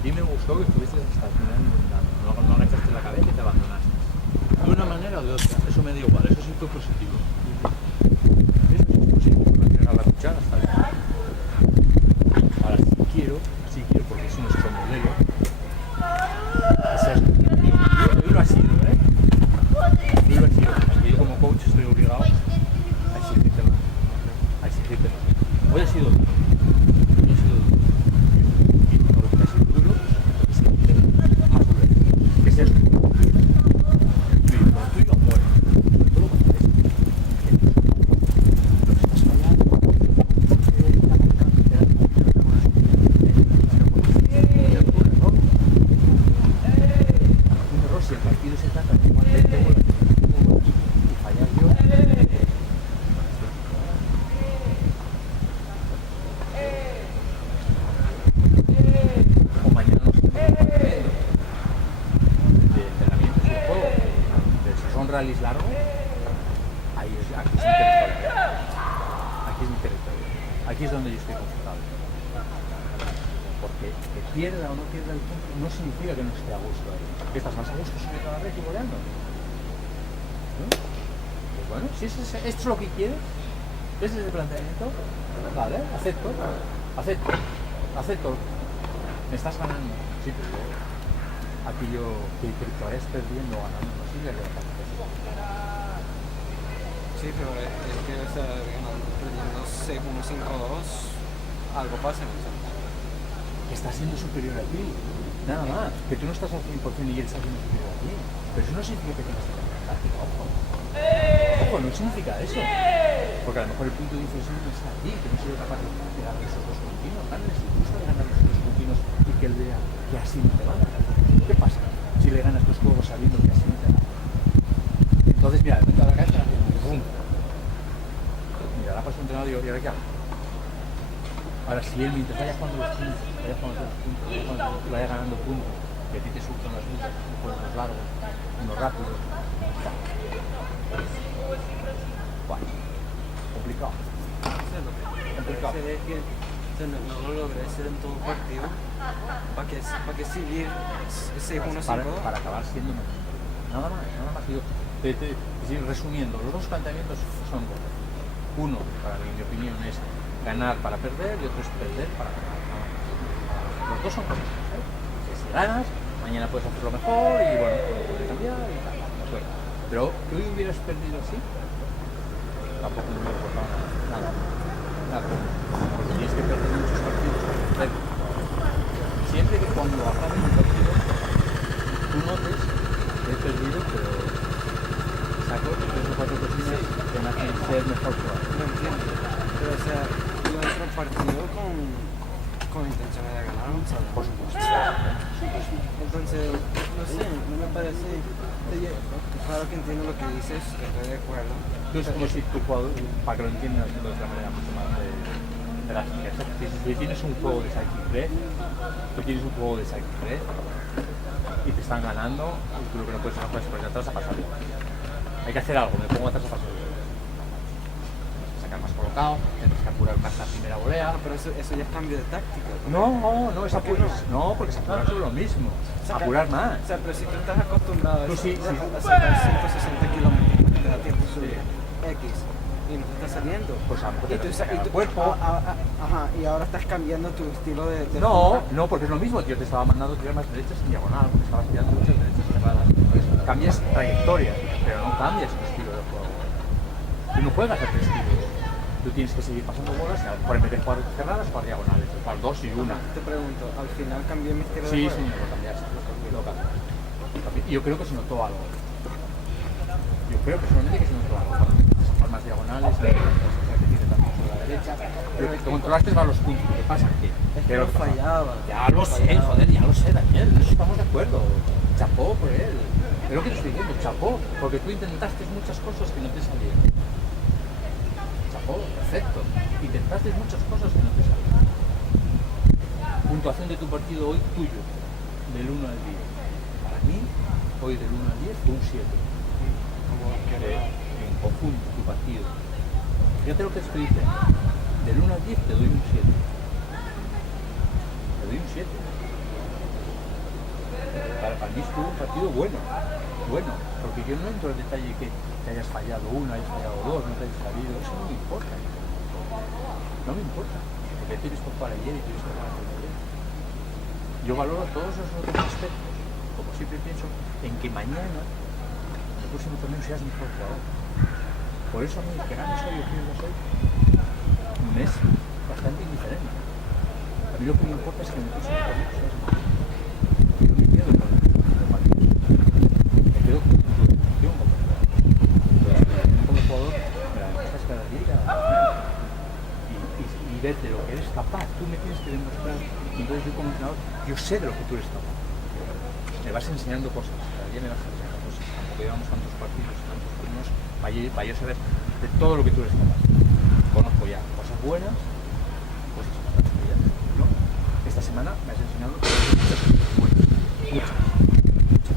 Y me gustó que estuviste hasta el final intentando, no agachaste la cabeza y te abandonaste. De una manera o de otra, eso me da igual, eso sí fue positivo. Eso sí fue positivo, no entregar la cuchara, ¿sabes? Ahora sí quiero, porque es nuestro modelo. Yo lo ha sido, ¿eh? Yo lo he sido, porque yo como coach estoy obligado a exigírtelo. Hoy ha sido duro. Y todo lo que ha sido duro es que más duro. ¿Qué es eso? El tuyo muere. Sobre todo cuando es lo que estás fallando, un error si el partido se trata de tomar 20 goles y fallar yo. O mañana nos tenemos un partido de entrenamientos y de juego. Pero si son rallies largos, aquí es mi territorio. Aquí es mi territorio. Aquí es donde yo estoy confortable. Porque que pierda o no pierda el punto no significa que no esté a gusto ahí. ¿Que estás más a gusto sobre cada vez y goleando? ¿No? Pues bueno, si esto es lo que quieres, ese es el planteamiento, vale, acepto. Me estás ganando. Sí, pero aquello que te vayas perdiendo o ganando no sirve que Sí, pero es que o sea, ganando, perdiendo 6-1, 5-2, algo pasa en eso. que estás siendo superior a ti, nada más, que tú no estás al 100% y él está siendo superior a ti, pero eso no significa que tengas que ganar, ojo, no significa eso, porque a lo mejor el punto de inflexión no está aquí, que no soy capaz de ganar esos dos continuos, ganes si gusta de ganar esos dos continuos y que él vea que así no te van a ganar. ¿Qué pasa si le ganas tus juegos sabiendo que así no te van a ganar? Entonces mira, de repente a la cancha, ¡pum! Mira, la pasa un entrenador y digo, ¿y ahora qué hago? Ahora, si él mientras vaya jugando los puntos, vaya ganando puntos, que a ti te surjan las luchas, unos largos, unos rápidos, bueno, complicado. Complicado. Se ve que no lo logré hacer en todo el partido. ¿Para qué seguir 6-1, 5-2? Para acabar siendo mejor. Nada más. Digo, resumiendo, los dos planteamientos son dos. Uno, para mi opinión, es ganar para perder y otro es perder para ganar. Los dos son cosas, ¿eh? Que si ganas, mañana puedes hacerlo mejor y bueno, puedes cambiar y tal. Bueno, pero que hoy hubieras perdido así, tampoco me hubiera importado nada. Porque tienes que perder muchos partidos para perder. Siempre que cuando acabe un partido, tú notes que he perdido, pero saco 3 o 4 cosillas que me hacen ser mejor jugador. No entiendo. Pero o sea, yo entro al partido con intenciones de ganar, ¿sabes? Por supuesto. Entonces, no sé, no me parece. Claro que entiendo lo que dices, estoy de acuerdo. Tú es como si tu jugador, para que lo entiendas de otra manera mucho más drástica, si tienes un juego de Psychic Breath, tú tienes un juego de Psychic Breath y te están ganando, y tú lo que no puedes hacer es ponerte atrás a pasar. Hay que hacer algo, me pongo atrás a pasar. Sacar más colocado, tienes que apurar más la primera volea. Pero eso ya es cambio de táctica. No, es ¿Por qué apurar. no? No, porque es apurar sobre lo mismo. Sacar- Apurar más. O sea, pero si tú estás acostumbrado Tú sí. a sacar 160 kilómetros porque te da tiempo de subir X y no te está saliendo. Pues a lo mejor Y te tú, saca y el tú- cuerpo. ajá, y ahora estás cambiando tu estilo de No, jugar. no, porque es lo mismo, tío, te estaba mandando tirar más derechas en diagonal, porque estabas tirando muchas derechas cerradas. Entonces, cambias trayectoria, pero no cambias tu estilo de juego. Tú no juegas a 3 tiros. Tú tienes que seguir pasando bolas, y a lo mejor en vez de jugar cerradas, jugar diagonales, jugar 2 y 1. Te pregunto, al final cambié mi estilo de Sí, juego. señor, lo cambiaste. Y yo creo que se notó algo. Yo creo personalmente que se notó algo. Cuando empiezas a jugar más diagonales, que tiene también sobre la derecha. Pero que controlaste más los puntos. ¿Qué pasa? Que no fallaba. Ya lo sé, joder, ya lo sé, Daniel, en eso estamos de acuerdo. Chapó por él. Es lo que te estoy diciendo, chapó, porque tú intentaste muchas cosas que no te salieron. Chapó, perfecto. Intentaste muchas cosas que no te salieron. Puntuación de tu partido hoy tuyo, del 1 al 10. Para mí, hoy del 1 al 10 fue un 7. En conjunto, tu partido. Fíjate lo que estoy diciendo. Del 1 al 10 te doy un 7. doy un 7. Para mí estuvo un partido bueno, porque yo no entro en detalle que te hayas fallado uno, hayas fallado dos, no te hayas salido, eso no me importa. No me importa, porque tienes que jugar ayer y tienes que jugar ayer. Yo valoro todos esos otros aspectos, como siempre pienso, en que mañana, en el próximo torneo, seas mejor jugador. Por eso a mí, que ganes hoy o pierdas hoy, me es bastante indiferente. A mí lo que me importa es que en el próximo torneo seas mejor. Yo me quedo con el partido. Me quedo con tu evolución como jugador. Entonces, como jugador, me la demuestras cada día y ver de lo que eres capaz. Tú me tienes que demostrar, entonces yo como entrenador, yo sé de lo que tú eres capaz. Me vas enseñando cosas, cada día me vas enseñando cosas. Tampoco llevamos tantos partidos, tantos turnos, para yo saber de todo lo que tú eres capaz. Conozco ya cosas buenas, cosas bastante brillantes, ¿no? Esta semana me has enseñado muchas cosas buenas, muchas.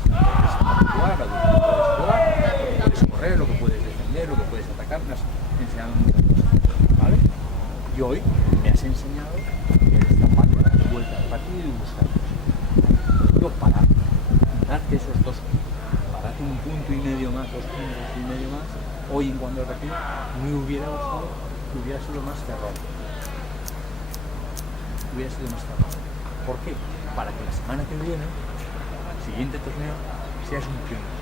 Puedes jugar, lo que puedes correr, lo que puedes defender, lo que puedes atacar, me has enseñado muchas cosas, ¿vale? Y hoy me has enseñado que eres capaz de dar vuelta al partido y buscar cosas. Yo para darte esos dos, para darte un punto y medio más, 2 puntos y medio más, hoy en cuanto al partido, me hubiera gustado que hubiera sido más cerrado. Hubiera sido más cerrado. ¿Por qué? Para que la semana que viene, el siguiente torneo, seas un pionero.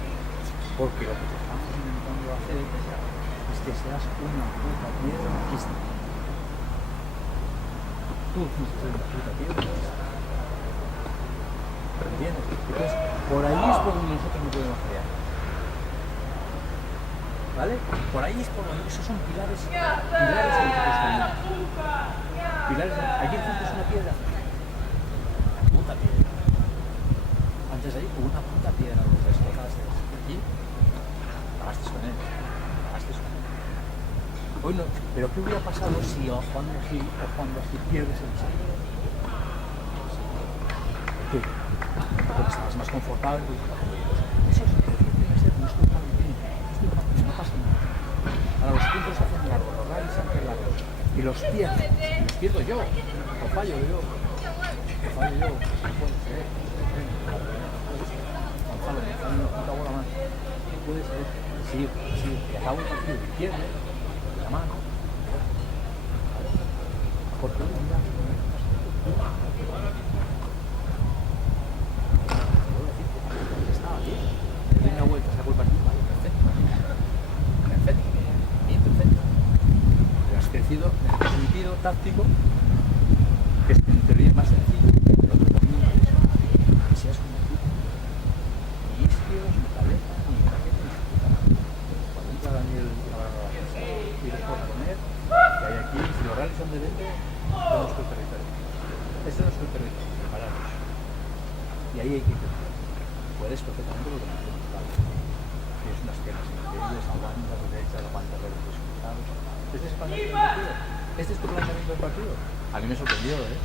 Porque lo que te estamos intentando hacer es que seas una puta piedra anarquista. Tú tienes que ser una puta piedra anarquista. ¿Entiendes? Entonces, por ahí es por donde nosotros no podemos crear. ¿Vale? Por ahí es por donde esos son pilares en los que estamos. Pilares, aquí el centro es una piedra. Una puta piedra. Antes ahí hubo una puta piedra, los destrozaste. Aquí, pagaste con él. Hoy no, pero ¿qué hubiera pasado si jugando así pierdes el salto? ¿Qué? Porque estabas más confortable. Eso es tiene que ser, no estoy jugando bien, no pasa nada. Ahora los puntos se hacen largos, los rallies se hacen largos. Y los pierdo yo, o fallo yo. No puede ser. Gonzalo, me fallo una puta bola más. No puede ser. Sí, que acabo el partido y pierde la mano. Porque hoy en día estaba bien. Le di una vuelta, sacó el partido. Vale, perfecto. Bien, perfecto. Pero has crecido en el sentido táctico, que es en teoría más sencillo, pero otro camino es que seas un equipo. Ni isquios, ni cabeza, ni raqueta, ni puta nada. Cuando entra Daniel y les puedo poner, que hay aquí, si los rallies son de 20, no es nuestro territorio. Este no es nuestro territorio, preparados. Y ahí hay que crecer. Puedes perfectamente lo que nos hacemos, ¿vale? Tienes unas piernas increíbles, aguantas derechas, aguantas derechos cruzados. ¿Este es el planteamiento del partido? ¿Este es tu planteamiento del partido? A mí me sorprendió, ¿eh?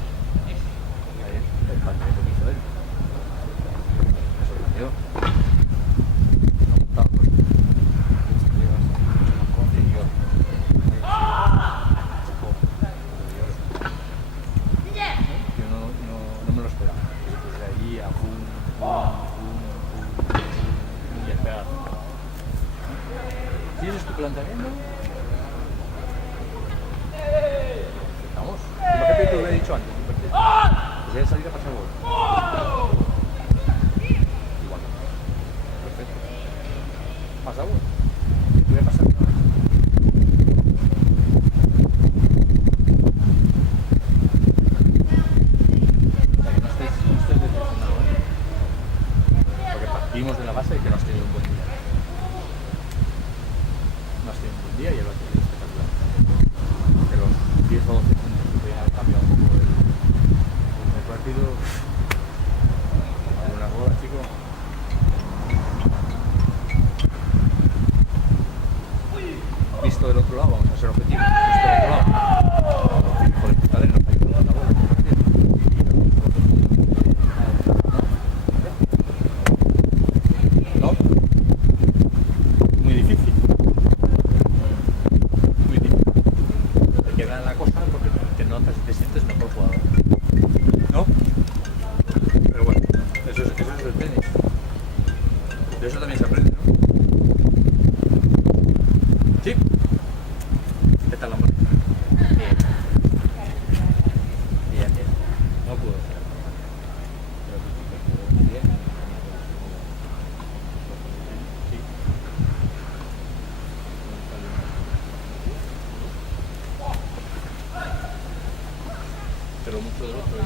El planteamiento que hizo él. Me sorprendió. No ha gustado, pues. Yo no me lo esperaba. Desde ahí a pum, y a pegar. ¿Sí ese es tu planteamiento? Vamos. Imagínate que te lo hubiera dicho antes. Voy a salir a pasar gol. Igual. Perfecto. Pasa gol. Voy a pasar gol. Partimos de la base de que no has tenido un buen día. No has tenido un buen día y el otro día espectacular. Que los 10 o 12 puntos que podían haber cambiado un poco el partido. Algunas bolas, chico. Visto del otro lado, vamos a ser objetivos. Visto del otro lado. Hijo de puta de no hay que dar la bola. Muy difícil. Te queda la cosa porque te notas y te sientes mejor jugador. ¿No? Pero eso también se aprende, ¿no? ¿Sí? ¿Qué tal, amor? Bien. Bien, bien. No puedo ser. Bien. Sí. Pero mucho del otro.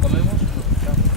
Comemos y nos escuchamos.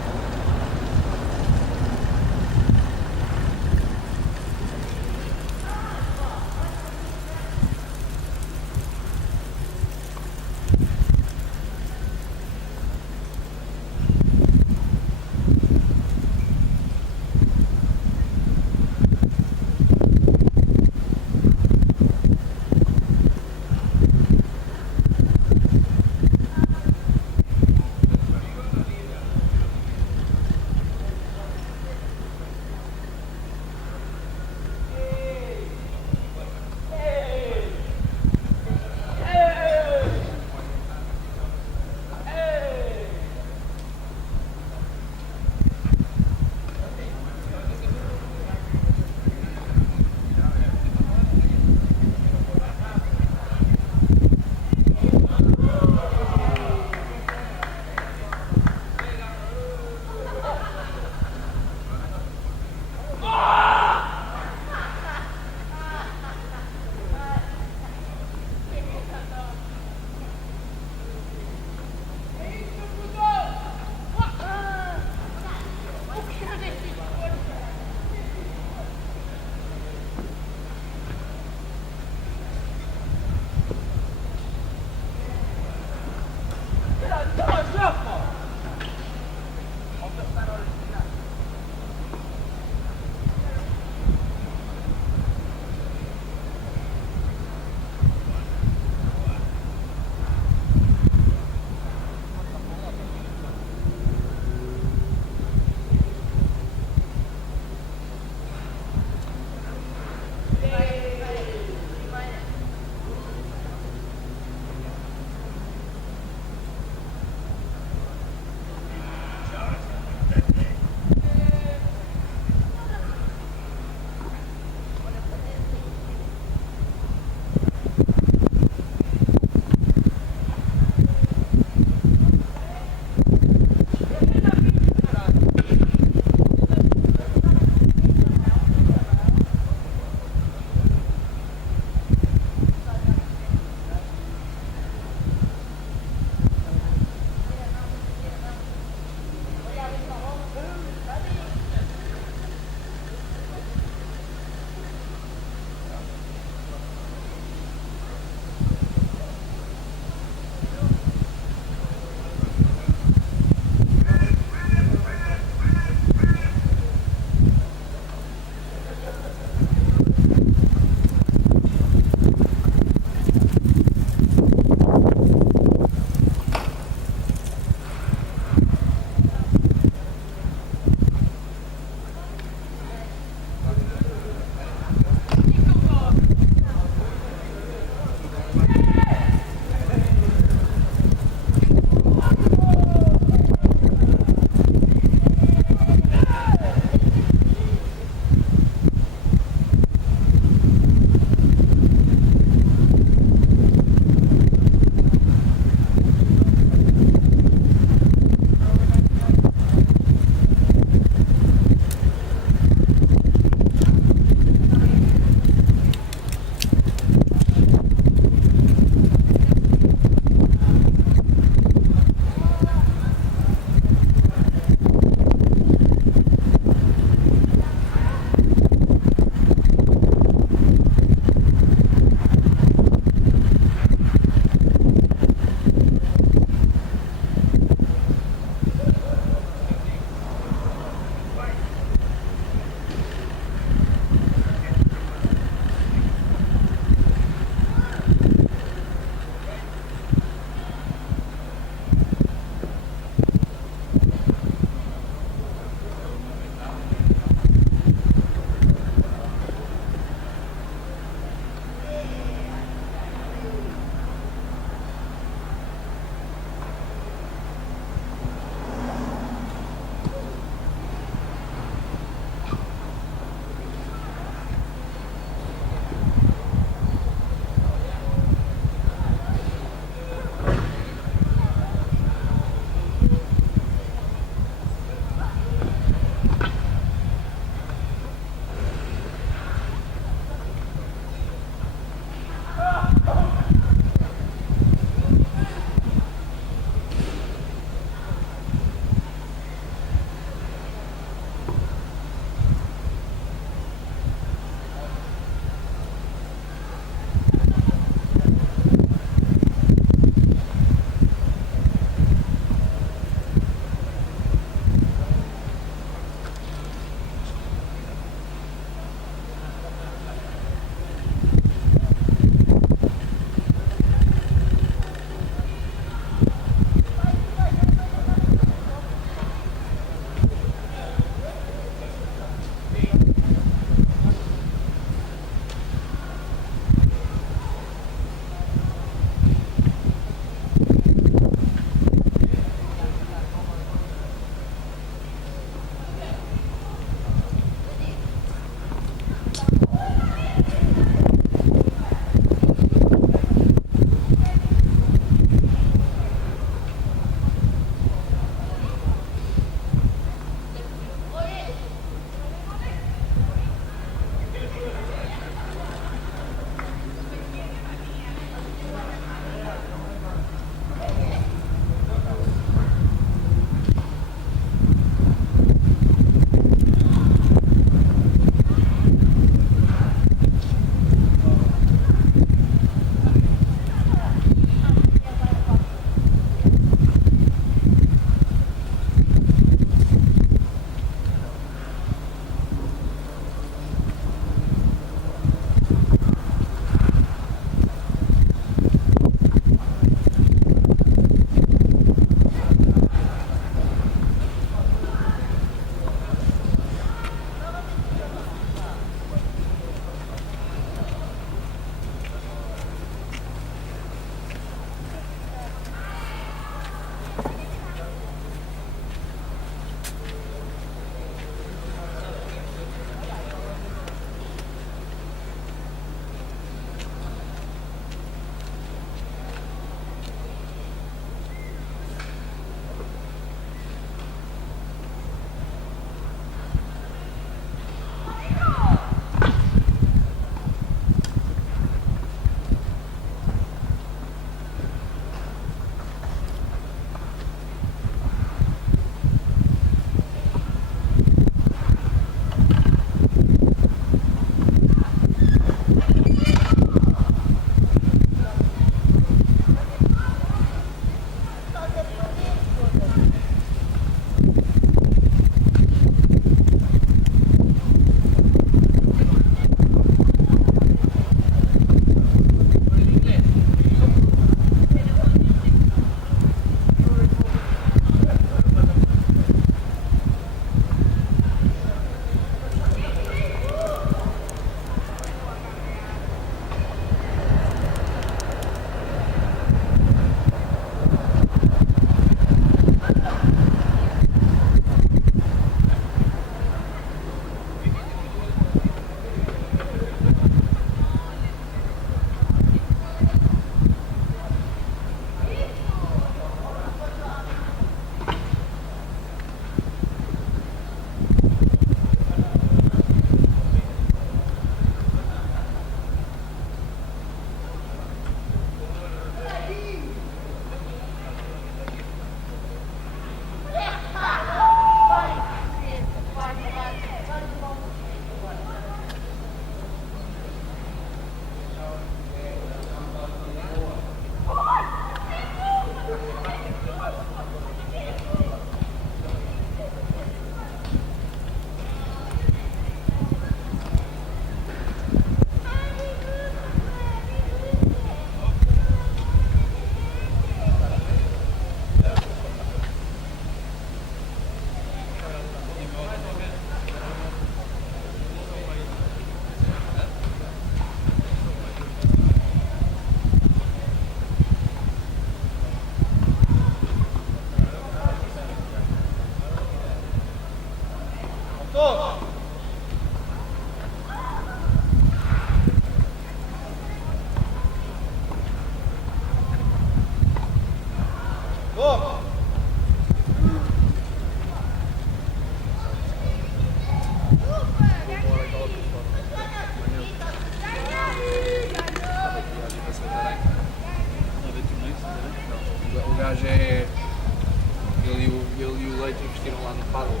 tiram lá no paddle.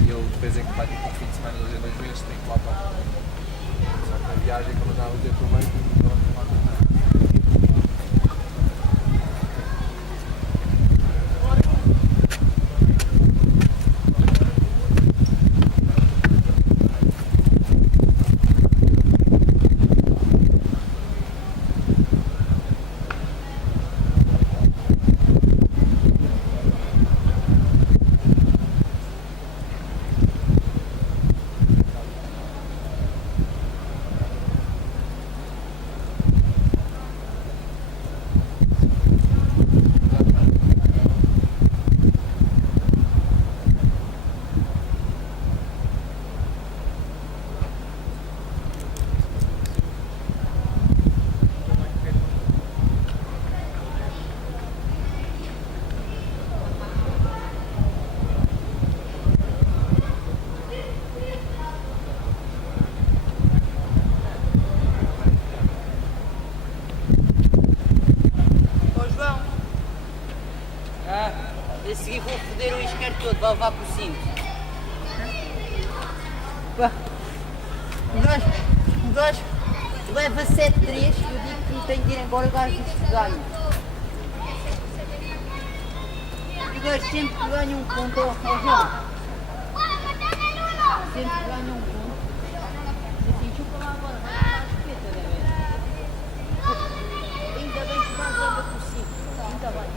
E ele de vez em quando vai tipo um fim de semana, 2 vezes, tem que lá estar. Só que a viagem, quando eu estava a dizer por bem, não estava a tomar nada. A seguir vou foder o isqueiro todo, vai levar por cinto. O gajo leva 7-3 e eu digo que não tenho de ir embora, o gajo diz que ganha. O gajo sempre que ganha um ponto ao João. Sempre que ganha um ponto. Assim, chupa lá agora, vai lá a espeta, ainda bem que o gajo leva por cinto. Ainda bem.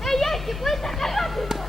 ¡Ey, ey! ¡Que puedes sacar rápido!